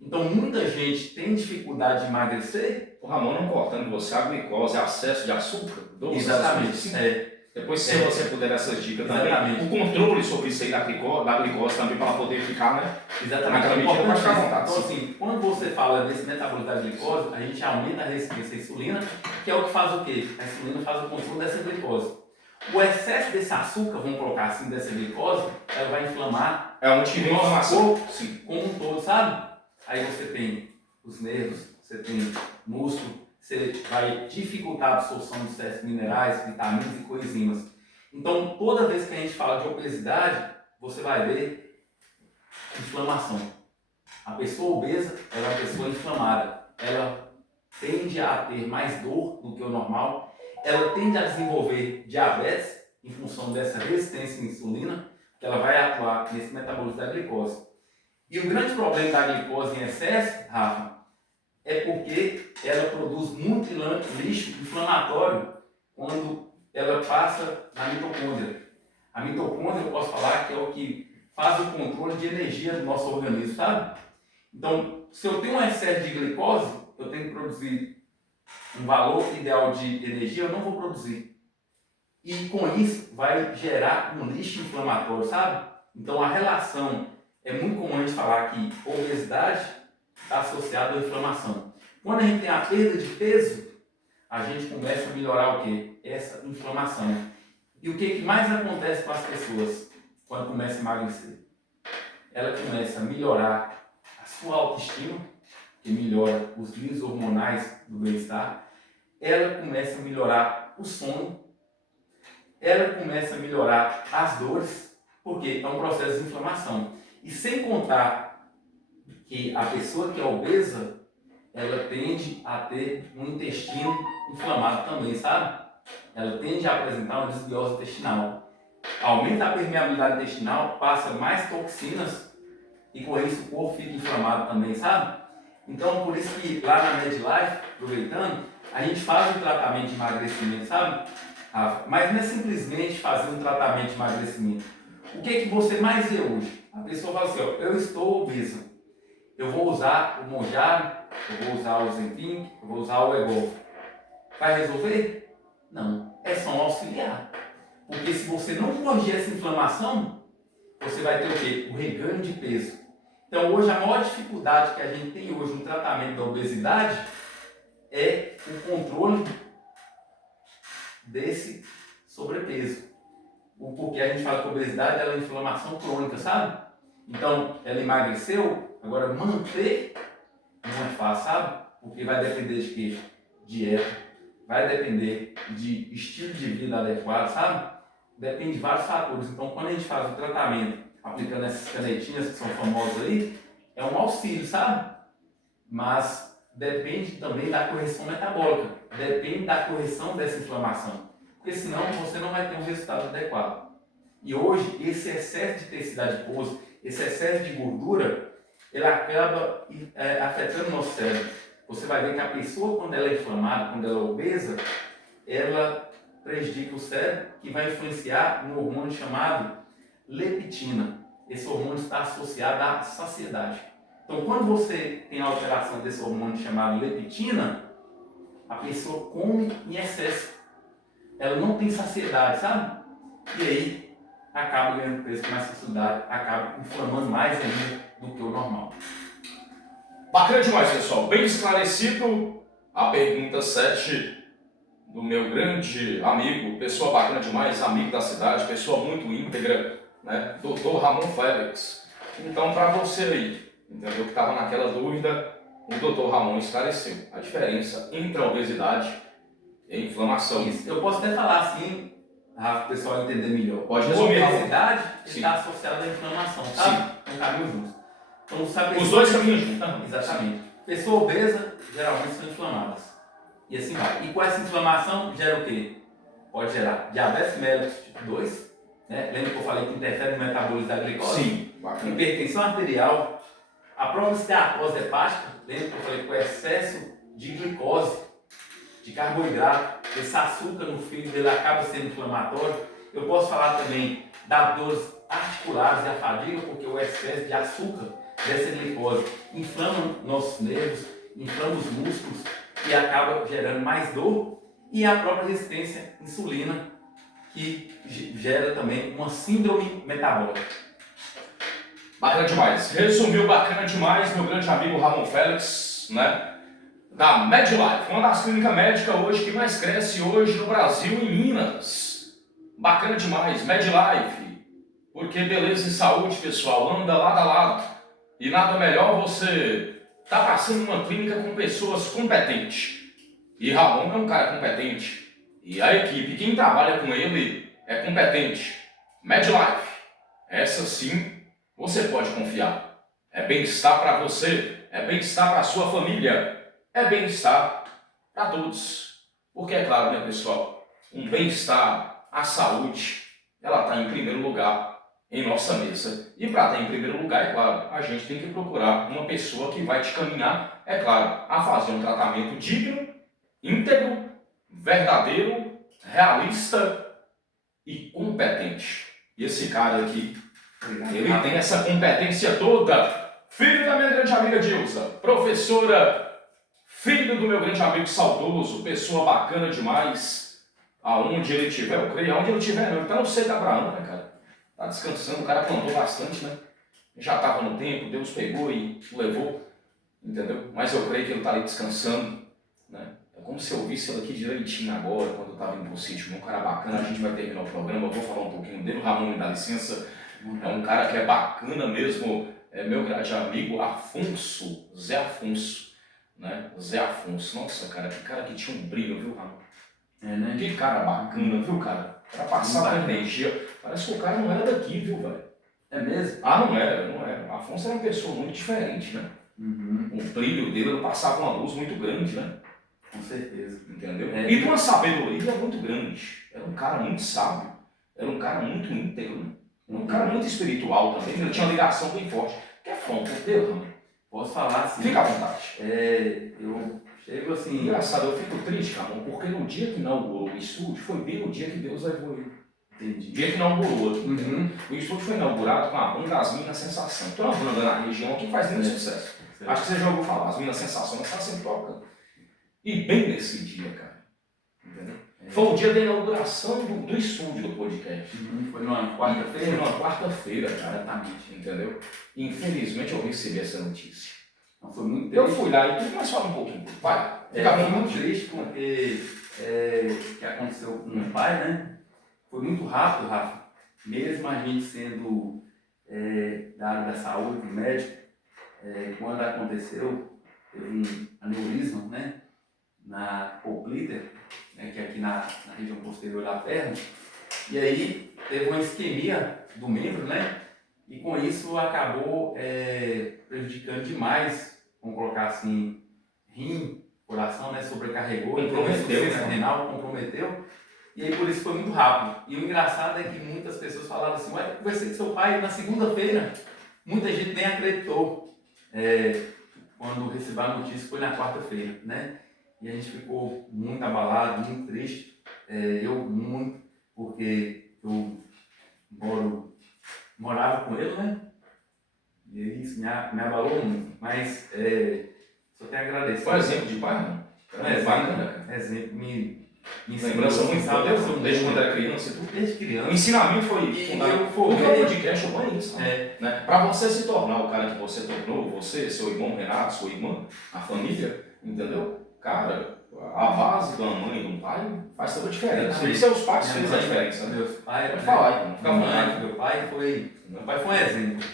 Então, muita gente tem dificuldade de emagrecer. O Ramon, não cortando você, a glicose, excesso de açúcar, doce. Exatamente. Depois, se você puder dar essas dicas Exatamente. também, o controle sobre isso aí da glicose também, para ela poder ficar, né? Exatamente. Naquela medida, pode ficar à vontade. Então, assim, quando você fala desse metabolismo da glicose, a gente aumenta a resistência à insulina, que é o que faz o quê? A insulina faz o consumo dessa glicose. O excesso desse açúcar, vamos colocar assim, dessa glicose, ela vai inflamar onde vem a inflamação como um todo, sabe? Aí você tem os nervos, você tem músculo, você vai dificultar a absorção de certos minerais, vitaminas e coenzimas. Então, toda vez que a gente fala de obesidade, você vai ver inflamação. A pessoa obesa, ela é uma pessoa inflamada. Ela tende a ter mais dor do que o normal. Ela tende a desenvolver diabetes em função dessa resistência à insulina, que ela vai atuar nesse metabolismo da glicose. E o grande problema da glicose em excesso, Rafa, é porque ela produz muito lixo inflamatório quando ela passa na mitocôndria. A mitocôndria, eu posso falar que é o que faz o controle de energia do nosso organismo, sabe? Então, se eu tenho um excesso de glicose, eu tenho que produzir um valor ideal de energia, eu não vou produzir. E com isso, vai gerar um lixo inflamatório, sabe? Então, a relação, é muito comum a gente falar que obesidade está associada à inflamação. Quando a gente tem a perda de peso, a gente começa a melhorar o quê? Essa inflamação. E o que mais acontece com as pessoas quando começa a emagrecer? Ela começa a melhorar a sua autoestima, que melhora os níveis hormonais do bem-estar. Ela começa a melhorar o sono. Ela começa a melhorar as dores, porque é um processo de inflamação. E sem contar que a pessoa que é obesa, ela tende a ter um intestino inflamado também, sabe? Ela tende a apresentar uma desbiose intestinal. Aumenta a permeabilidade intestinal, passa mais toxinas e com isso o corpo fica inflamado também, sabe? Então, por isso que lá na MedLife, aproveitando, a gente faz um tratamento de emagrecimento, sabe? Mas não é simplesmente fazer um tratamento de emagrecimento. O que você mais vê hoje? A pessoa fala assim, ó, eu estou obesa, eu vou usar o Mounjaro, eu vou usar o Ozempic, eu vou usar o Wegovy. Vai resolver? Não, é só um auxiliar. Porque se você não corrigir essa inflamação, você vai ter o quê? O reganho de peso. Então hoje a maior dificuldade que a gente tem hoje no tratamento da obesidade é o controle desse sobrepeso. Porque a gente fala que a obesidade ela é inflamação crônica, sabe? Então ela emagreceu, agora manter não é fácil, sabe? Porque vai depender de quê? Dieta, vai depender de estilo de vida adequado, sabe? Depende de vários fatores. Então, quando a gente faz o tratamento aplicando essas canetinhas que são famosas aí, é um auxílio, sabe? Mas depende também da correção metabólica, depende da correção dessa inflamação. Porque senão você não vai ter um resultado adequado. E hoje, esse excesso de tecido adiposo, esse excesso de gordura, ele acaba afetando o nosso cérebro. Você vai ver que a pessoa, quando ela é inflamada, quando ela é obesa, ela prejudica o cérebro, que vai influenciar no hormônio chamado leptina. Esse hormônio está associado à saciedade. Então, quando você tem a alteração desse hormônio chamado leptina, a pessoa come em excesso. Ela não tem saciedade, sabe? E aí, acaba ganhando peso com mais facilidade, acaba inflamando mais ainda do que o normal. Bacana demais, pessoal. Bem esclarecido a pergunta 7 do meu grande amigo, pessoa bacana demais, amigo da cidade, pessoa muito íntegra, né? Dr. Ramon Félix. Então, para você aí, entendeu, que estava naquela dúvida, o Dr. Ramon esclareceu a diferença entre a obesidade e a inflamação. Isso. Eu posso até falar assim, Rafa, para o pessoal entender melhor. Pode resumir. A obesidade Sim. está associada à inflamação, tá? Sim. Um caminho junto. Então, sabe, Os dois caminhos juntos. Exatamente. Pessoa obesa geralmente são inflamadas. E assim vai. E com essa inflamação gera o quê? Pode gerar diabetes mellitus tipo 2, né? Lembra que eu falei que interfere no metabolismo da glicose? Sim, bacana. Hipertensão arterial, a própria esteatose hepática, lembra que eu falei que o excesso de glicose, de carboidrato, esse açúcar no fígado, ele acaba sendo inflamatório. Eu posso falar também das dores articulares e a fadiga, porque o excesso de açúcar dessa glicose inflama nossos nervos, inflama os músculos e acaba gerando mais dor, e a própria resistência à insulina, que gera também uma síndrome metabólica. Bacana demais. Resumiu bacana demais, meu grande amigo Ramon Félix, né? Da MedLife, uma das clínicas médicas hoje que mais cresce hoje no Brasil e em Minas. Bacana demais, MedLife. Porque beleza e saúde, pessoal, anda lado a lado. E nada melhor você tá passando numa clínica com pessoas competentes. E Ramon é um cara competente. E a equipe, quem trabalha com ele, é competente. MedLife, essa sim, você pode confiar. É bem-estar para você, é bem-estar para a sua família, é bem-estar para todos. Porque é claro, né, pessoal, um bem-estar, a saúde, ela está em primeiro lugar em nossa mesa. E para estar em primeiro lugar, é claro, a gente tem que procurar uma pessoa que vai te caminhar, é claro, a fazer um tratamento digno, íntegro, verdadeiro, realista e competente. E esse cara aqui, ele tem essa competência toda. Filho da minha grande amiga Dilza, professora, filho do meu grande amigo saudoso, pessoa bacana demais. Aonde ele estiver, eu creio, aonde ele estiver, ele está no seio da Abraão, né, cara? Tá descansando, o cara plantou bastante, né? Já estava no tempo, Deus pegou e levou, entendeu? Mas eu creio que ele está ali descansando, né? É como se eu visse ele aqui direitinho agora, quando eu estava indo pro sítio. Um cara bacana, a gente vai terminar o programa, eu vou falar um pouquinho dele, o Ramon me dá licença. É um cara que é bacana mesmo, é meu grande amigo Afonso, Zé Afonso, né? Zé Afonso, nossa, cara, que cara que tinha um brilho, viu, Ramon? É, né? Que cara bacana, viu, cara? Pra passar a energia. Parece que o cara não era daqui, viu, velho? É mesmo? Ah, não era, não era. Afonso era uma pessoa muito diferente, né? Uhum. O brilho dele, ele passava uma luz muito grande, né? Com certeza. Entendeu? É. E com uma sabedoria muito grande. Era um cara muito sábio. Era um cara muito íntegro, né? Um cara muito espiritual também. Ele tinha uma ligação bem forte. Quer falar um pouco dele, Ramon? Posso falar assim? Fica à vontade. Eu chego assim... Engraçado, eu fico triste, Ramon, porque no dia que inaugurou o estúdio, foi bem no dia que Deus levou ele. Entendi. O dia que inaugurou aqui. Uhum. O estúdio foi inaugurado com a banda As Minas Sensação. Tem uma banda na região que faz muito sucesso. Acho que você já ouviu falar, As Minas Sensação está sempre tocando. E bem nesse dia, cara. Entendeu? Foi o dia da inauguração do estúdio do podcast. Foi numa quarta-feira? Foi numa quarta-feira, cara, exatamente, entendeu? E, infelizmente eu recebi essa notícia. Não, foi muito triste. Eu fui lá e tudo, mas fala um pouquinho. Vai, fica Foi bem. muito triste porque o que aconteceu com o meu pai, né? Foi muito rápido, Rafa. Mesmo a gente sendo da área da saúde, médico, quando aconteceu, teve um aneurisma, né? Na popliter, né, que é aqui na região posterior da perna, e aí teve uma isquemia do membro, né? E com isso acabou prejudicando demais, vamos colocar assim, rim, coração, né? Sobrecarregou, Comprometeu, insuficiência renal, comprometeu, e aí por isso foi muito rápido. E o engraçado é que muitas pessoas falaram assim, ué, conversei com seu pai na segunda-feira, Muita gente nem acreditou quando recebeu a notícia, foi na quarta-feira, né? E a gente ficou muito abalado, muito triste. Eu muito, porque eu morava com ele, né? E isso me abalou muito. Mas só tenho a agradecer. Foi exemplo de pai, não? Exemplo, me ensinou. Lembrança muito sabe? boa, desde quando era criança e tudo. Desde O criança. ensinamento foi E fundamental. eu formei- Porque o podcast é isso, né? Para você se tornar o cara que você tornou, você, seu irmão Renato, sua irmã, a família, entendeu? Cara, a base da mãe e do pai faz toda a diferença. E seus pais fez a diferença, né? Meus pais, Pode falar, então. Fica à vontade. meu pai foi um exemplo.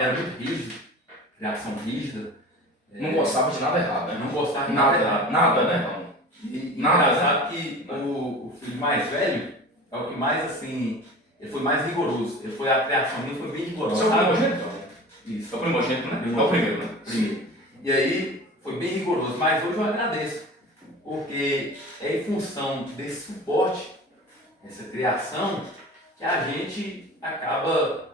Era muito rígido, criação rígida. Não gostava de nada errado, né? Não gostava de nada errado. Nada, né? E Nada, engraçado que o filho mais velho é o que mais, assim, ele foi mais rigoroso. A criação dele foi bem rigorosa. Você é o primogênito? Isso. É o primogênito, né? É o primeiro, né? Primeiro. E aí foi bem rigoroso, mas hoje eu agradeço, porque é em função desse suporte, essa criação, que a gente acaba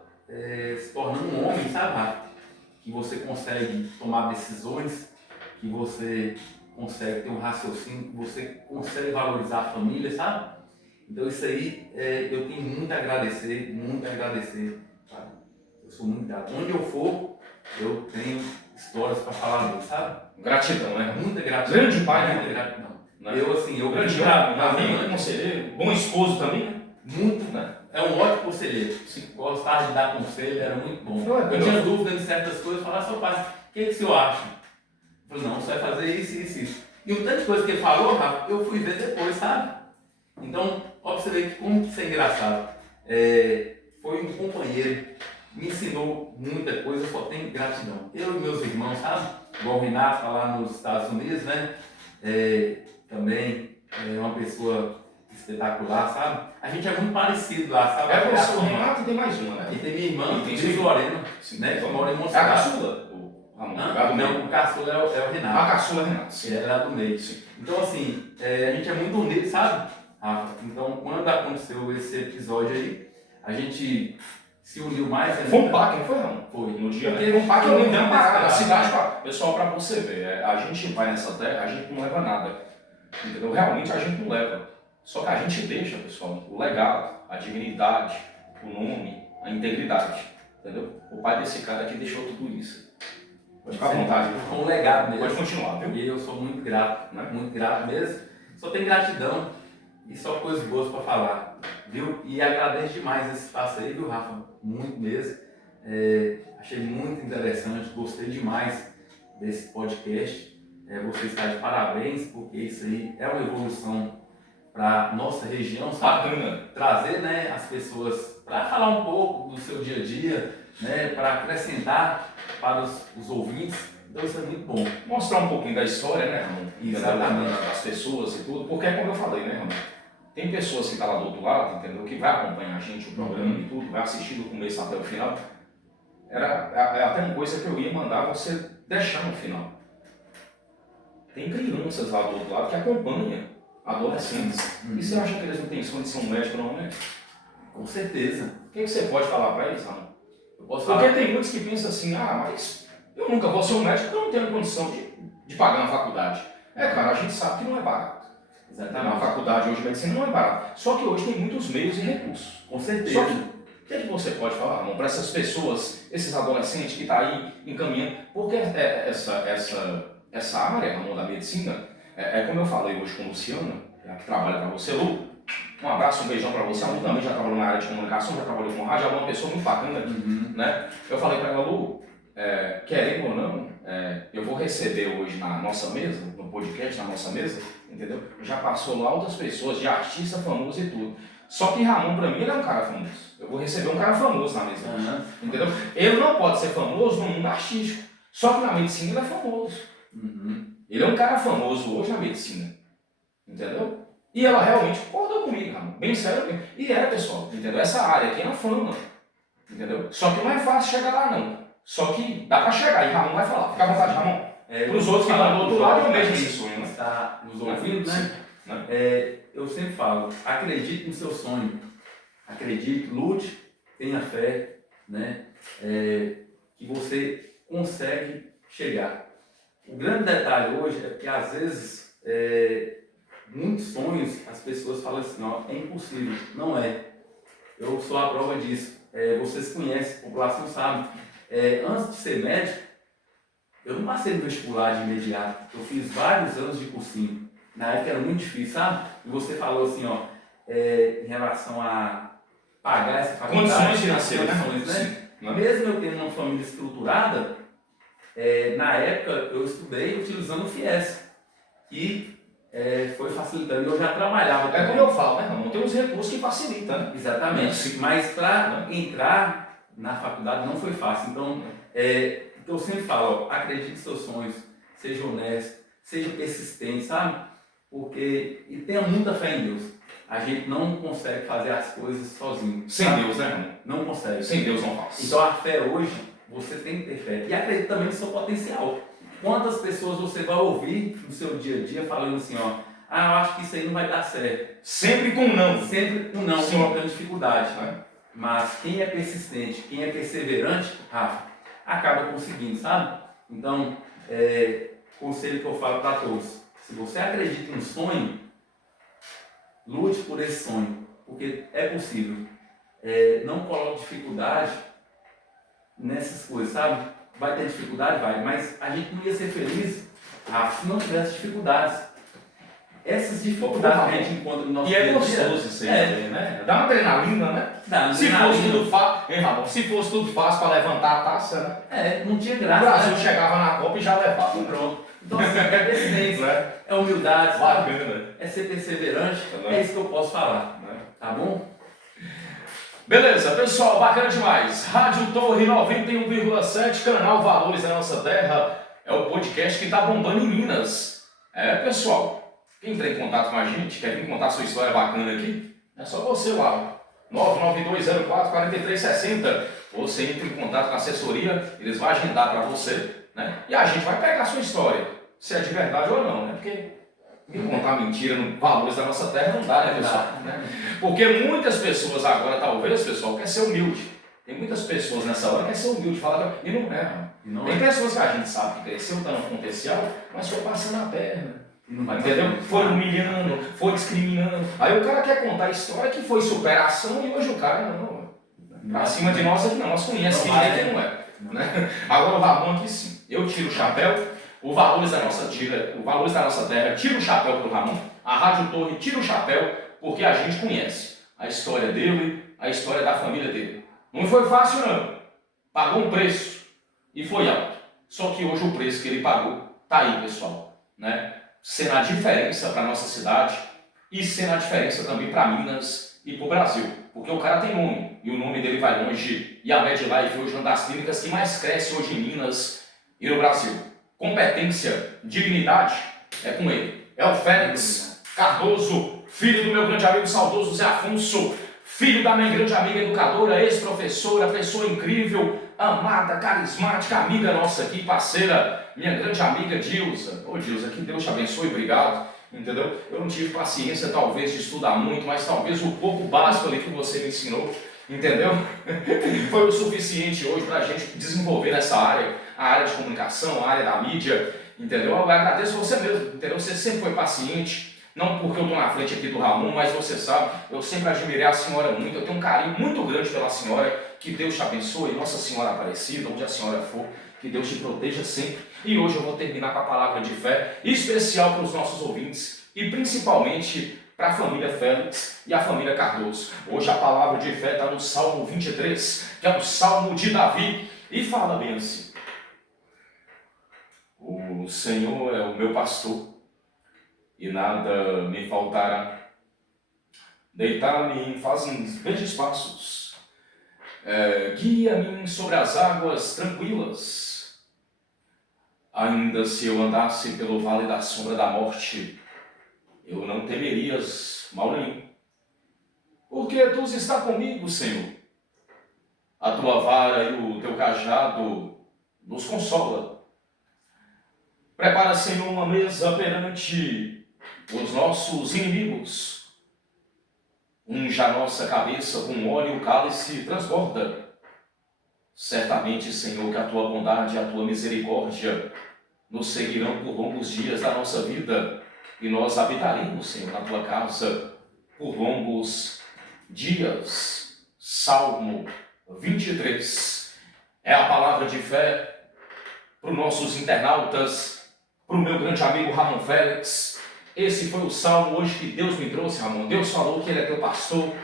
se tornando um homem, sabe, Rafa? Que você consegue tomar decisões, que você consegue ter um raciocínio, que você consegue valorizar a família, sabe? Então isso aí eu tenho muito a agradecer, sabe? Eu sou muito grato. Onde eu for, eu tenho histórias para falar dele, sabe? Gratidão, né? Muita gratidão. Grande pai, né? Muita gratidão. Né? Eu grande amigo, conselheiro, bom esposo também, né? Muito, né? É um ótimo conselheiro. Gostava de dar conselho, era muito bom. Eu tinha dúvida de certas coisas, falava, seu pai, o que o senhor acha? Eu falei, não, você vai fazer isso. E um tanto de coisa que ele falou, Rafa, eu fui ver depois, sabe? Então, ó, pra você ver como isso é engraçado. Foi um companheiro, me ensinou muita coisa, eu só tenho gratidão. Eu e meus irmãos, sabe? Igual o Renato, tá lá nos Estados Unidos, né? Também é uma pessoa espetacular, sabe? A gente é muito parecido lá, sabe? Você, o Renato, e tem mais uma, né? E tem minha irmã, tem Cris Lorena, né? Que mora em Monserrate. É a caçula? Não, o caçula é o Renato. A caçula é o Renato. Sim. Ela é do meio. Sim. Então, assim, a gente é muito unido, sabe, Rafa? Então, quando aconteceu esse episódio aí, a gente se uniu mais. Foi um pack, não foi, não? Foi. No dia, né? Foi um pack, eu não dei uma parada. A cidade, pessoal, pra você ver, a gente vai nessa terra, a gente não leva nada. Entendeu? Realmente a gente não leva. Só que a gente deixa, pessoal, o legado, a dignidade, o nome, a integridade. Entendeu? O pai desse cara aqui deixou tudo isso. Pode ficar à vontade. Foi um legado mesmo. Pode continuar, viu? E eu sou muito grato, né? Muito grato mesmo. Só tenho gratidão e só coisas boas para falar, viu? E agradeço demais esse espaço aí, viu, Rafa? Muito mesmo. Achei muito interessante, gostei demais desse podcast. Você está de parabéns, porque isso aí é uma evolução para nossa região, sabe? Bacana. Trazer, né, as pessoas para falar um pouco do seu dia a dia, né, para acrescentar para os ouvintes. Então isso é muito bom. Mostrar um pouquinho da história, né, Ramon? Exatamente. Das pessoas e tudo, porque é como eu falei, né, Ramon? Tem pessoas que estão lá do outro lado, entendeu? Que vai acompanhar a gente, o programa e tudo, vai assistir do começo até o final. Era até uma coisa que eu ia mandar você deixar no final. Tem crianças lá do outro lado que acompanham adolescentes. E você acha que eles não têm sonho de ser um médico, não, né? Com certeza. O que você pode falar para eles, Ramon? Porque tem muitos que pensam assim, mas eu nunca vou ser um médico porque eu não tenho condição de pagar uma faculdade. Cara, a gente sabe que não é barato. Exatamente. Uma faculdade hoje de medicina não é barato. Só que hoje tem muitos meios e recursos. Com certeza. Só que, o que você pode falar, Ramon, para essas pessoas, esses adolescentes que estão aí encaminhando? Porque essa área, Ramon, da medicina, como eu falei hoje com a Luciana, que trabalha para você, Lu. Um abraço, um beijão para você. A Lu também já trabalhou na área de comunicação, já trabalhou com rádio, é uma pessoa muito bacana, né? Eu falei para ela, Lu, querendo ou não, eu vou receber hoje na nossa mesa, no podcast, na nossa mesa, entendeu? Já passou lá outras pessoas, de artista famoso e tudo. Só que Ramon, para mim, ele é um cara famoso. Eu vou receber um cara famoso na mesa, entendeu? Ele não pode ser famoso no mundo artístico, só que na medicina ele é famoso. Ele é um cara famoso hoje na medicina, entendeu? E ela realmente concordou comigo, Ramon, bem sério mesmo. E pessoal, entendeu? Essa área aqui é na fama, entendeu? Só que não é fácil chegar lá, não. Só que dá para chegar, e Ramon vai falar. Fica à vontade, Ramon. Para os outros que estão do outro lado, eu mesmo esse sonho, né? Está nos ouvindo, né? Eu sempre falo, acredite no seu sonho. Acredite, lute, tenha fé, né? Que você consegue chegar. O grande detalhe hoje é que às vezes muitos sonhos as pessoas falam assim, ó, é impossível. Não é. Eu sou a prova disso. Vocês conhecem, a população sabe. Antes de ser médico, eu não passei no vestibular de imediato. Eu fiz vários anos de cursinho. Na época era muito difícil, sabe? E você falou assim, ó, em relação a pagar essa faculdade. Condições financeiras, né? Mesmo eu tendo uma família estruturada, na época eu estudei utilizando o FIES. E foi facilitando. Eu já trabalhava também. Como eu falo, né, Ramon? Tem uns recursos que facilitam, né? Exatamente. Mas para entrar na faculdade não foi fácil. Então, eu sempre falo, ó, acredite em seus sonhos, seja honesto, seja persistente, sabe? E tenha muita fé em Deus. A gente não consegue fazer as coisas sozinho. Sem sabe? Deus, né, Ramon? Não consegue. Sem Deus não faz. Então a fé hoje, você tem que ter fé. E acredite também no seu potencial. Quantas pessoas você vai ouvir no seu dia a dia falando assim, ó, eu acho que isso aí não vai dar certo. Sempre com não. Sempre com não, Sim. colocando dificuldade. Né? Mas quem é persistente, quem é perseverante, Rafa, acaba conseguindo, sabe? Então, conselho que eu falo para todos. Se você acredita em um sonho, lute por esse sonho, porque é possível. Não coloque dificuldade nessas coisas, sabe? Vai ter dificuldade? Vai, mas a gente não ia ser feliz se não tivesse dificuldades. Essas dificuldades que a gente encontra no nosso dia a dia. E é gostoso isso aí, né? Dá uma adrenalina, né? Se fosse tudo fácil, hein, Ramon? Se fosse tudo fácil para levantar a taça, né? Não tinha O graça. Brasil chegava na Copa e já levava. Pronto. Então, assim, é persistência, né? é humildade, bacana. É ser perseverante. É isso que eu posso falar. Tá bom? Beleza, pessoal, bacana demais. Rádio Torre 91,7, canal Valores da Nossa Terra. É o podcast que está bombando em Minas. Pessoal, quem entrar em contato com a gente, quer vir contar sua história bacana aqui, é só você lá, 99204-4360. Você entra em contato com a assessoria, eles vão agendar para você, né? E a gente vai pegar a sua história, se é de verdade ou não, né? Porque contar mentira no Valores da Nossa Terra não dá, né, pessoal? Porque muitas pessoas agora, talvez, pessoal, quer ser humilde. Tem muitas pessoas nessa hora que quer ser humilde, fala e não é. Tem pessoas que a gente sabe que cresceu, está no potencial, mas foi passando a perna. Entendeu? Foi humilhando, foi discriminando. Aí o cara quer contar a história que foi superação e hoje o cara não. Acima de nós aqui não, nós conhecemos quem é e quem não é. Né? Agora o Ramon aqui sim. Eu tiro o chapéu. O Valores da Nossa Terra tira o chapéu para o Ramon, a Rádio Torre tira o chapéu, porque a gente conhece a história dele, a história da família dele. Não foi fácil não, pagou um preço e foi alto, só que hoje o preço que ele pagou está aí, pessoal, né? Sendo a diferença para a nossa cidade e sendo a diferença também para Minas e para o Brasil, porque o cara tem nome, e o nome dele vai longe, e a MedLife hoje é uma das clínicas que mais cresce hoje em Minas e no Brasil. Competência, dignidade, é com ele. É o Félix Cardoso, filho do meu grande amigo saudoso Zé Afonso, filho da minha grande amiga educadora, ex-professora, pessoa incrível, amada, carismática, amiga nossa aqui, parceira, minha grande amiga Dilza. Ô Dilza, que Deus te abençoe, obrigado. Entendeu? Eu não tive paciência, talvez, de estudar muito, mas talvez o pouco básico ali que você me ensinou, entendeu? Foi o suficiente hoje para a gente desenvolver nessa área, a área de comunicação, a área da mídia, entendeu? Eu agradeço você mesmo, entendeu? Você sempre foi paciente, não porque eu estou na frente aqui do Ramon, mas você sabe, eu sempre admirei a senhora muito, eu tenho um carinho muito grande pela senhora, que Deus te abençoe, Nossa Senhora Aparecida, onde a senhora for, que Deus te proteja sempre. E hoje eu vou terminar com a palavra de fé, especial para os nossos ouvintes, e principalmente para a família Félix e a família Cardoso. Hoje a palavra de fé está no Salmo 23, que é o Salmo de Davi, e fala bem assim: o Senhor é o meu pastor, e nada me faltará. Deitar-me em fazes verdes passos, guia-me sobre as águas tranquilas. Ainda se eu andasse pelo vale da sombra da morte, eu não temerias mal nenhum, porque tu está comigo, Senhor. A tua vara e o teu cajado nos consola. Prepara, Senhor, uma mesa perante os nossos inimigos. Unja a nossa cabeça com óleo, o cálice transborda. Certamente, Senhor, que a tua bondade e a tua misericórdia nos seguirão por longos dias da nossa vida e nós habitaremos, Senhor, na tua casa por longos dias. Salmo 23 é a palavra de fé para os nossos internautas, para o meu grande amigo Ramon Félix. Esse foi o salmo hoje que Deus me trouxe, Ramon. Deus falou que Ele é teu pastor,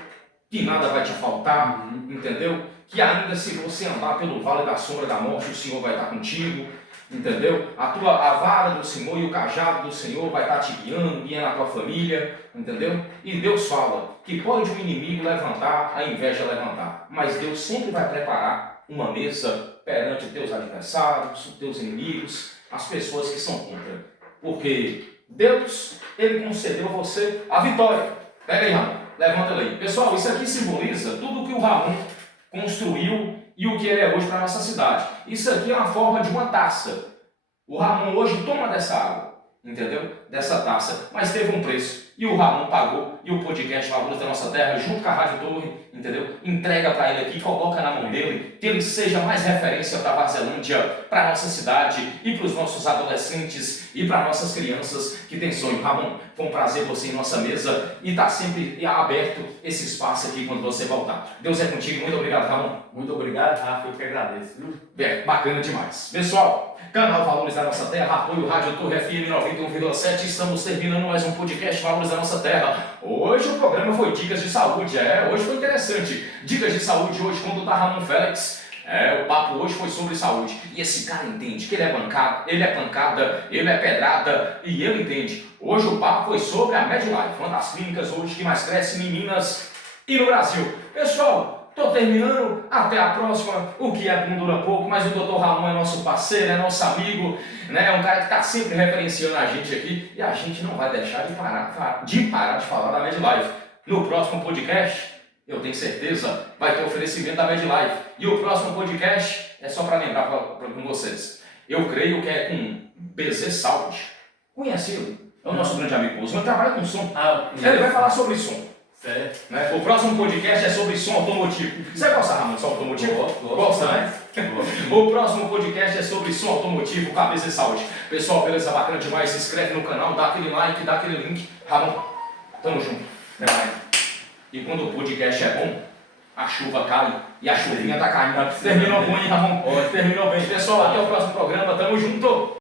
que nada vai te faltar, entendeu? Que ainda se você andar pelo vale da sombra da morte, o Senhor vai estar contigo, entendeu? A vara do Senhor e o cajado do Senhor vai estar te guiando a tua família, entendeu? E Deus fala que pode o inimigo levantar, a inveja levantar, mas Deus sempre vai preparar uma mesa perante teus adversários, teus inimigos, as pessoas que são contra, porque Deus, Ele concedeu a você a vitória. Pega aí, Ramon, levanta ele aí. Pessoal, isso aqui simboliza tudo o que o Ramon construiu e o que ele é hoje para a nossa cidade. Isso aqui é uma forma de uma taça. O Ramon hoje toma dessa água, entendeu? Dessa taça, mas teve um preço. E o Ramon pagou, e o podcast Valores da Nossa Terra, junto com a Rádio Torre, entendeu? Entrega para ele aqui, coloca na mão dele, que ele seja mais referência para a Varzelândia, para a nossa cidade e para os nossos adolescentes e para nossas crianças que têm sonho. Ramon, foi um prazer você em nossa mesa e está sempre aberto esse espaço aqui quando você voltar. Deus é contigo, muito obrigado, Ramon. Muito obrigado, Rafa, eu que agradeço. Bem, bacana demais. Pessoal, canal Valores da Nossa Terra, apoio Rádio Torre FM 91,7, estamos terminando mais um podcast Valores da Nossa Terra. Hoje o programa foi Dicas de Saúde, hoje foi interessante. Dicas de Saúde hoje com o Dr. Ramon Félix. O papo hoje foi sobre saúde. E esse cara entende que ele é pancada, ele é pedrada e ele entende. Hoje o papo foi sobre a MedLife, uma das clínicas hoje que mais cresce em Minas e no Brasil. Pessoal, estou terminando, até a próxima. O que é bom dura pouco, mas o Dr. Ramon é nosso parceiro, é nosso amigo, né? É um cara que está sempre referenciando a gente aqui e a gente não vai deixar de parar de falar da MedLife. No próximo podcast, eu tenho certeza, vai ter oferecimento da MedLife. E o próximo podcast é só para lembrar com vocês. Eu creio que é com BZ Saúde. Conhece ele? É o nosso grande amigo Bozo. Ele trabalha com som. Ele vai falar sobre som. Certo. Né? O próximo podcast é sobre som automotivo. Você gosta, Ramon, de som automotivo? Gosta, né? O próximo podcast é sobre som automotivo com a BZ Saúde. Pessoal, beleza? Bacana demais. Se inscreve no canal, dá aquele like, dá aquele link. Ramon, tamo junto. Até mais. E quando o podcast é bom, a chuva cai e a chuvinha tá caindo. Terminou bem, Ramon. Terminou bem. Pessoal, até o próximo programa. Tamo junto.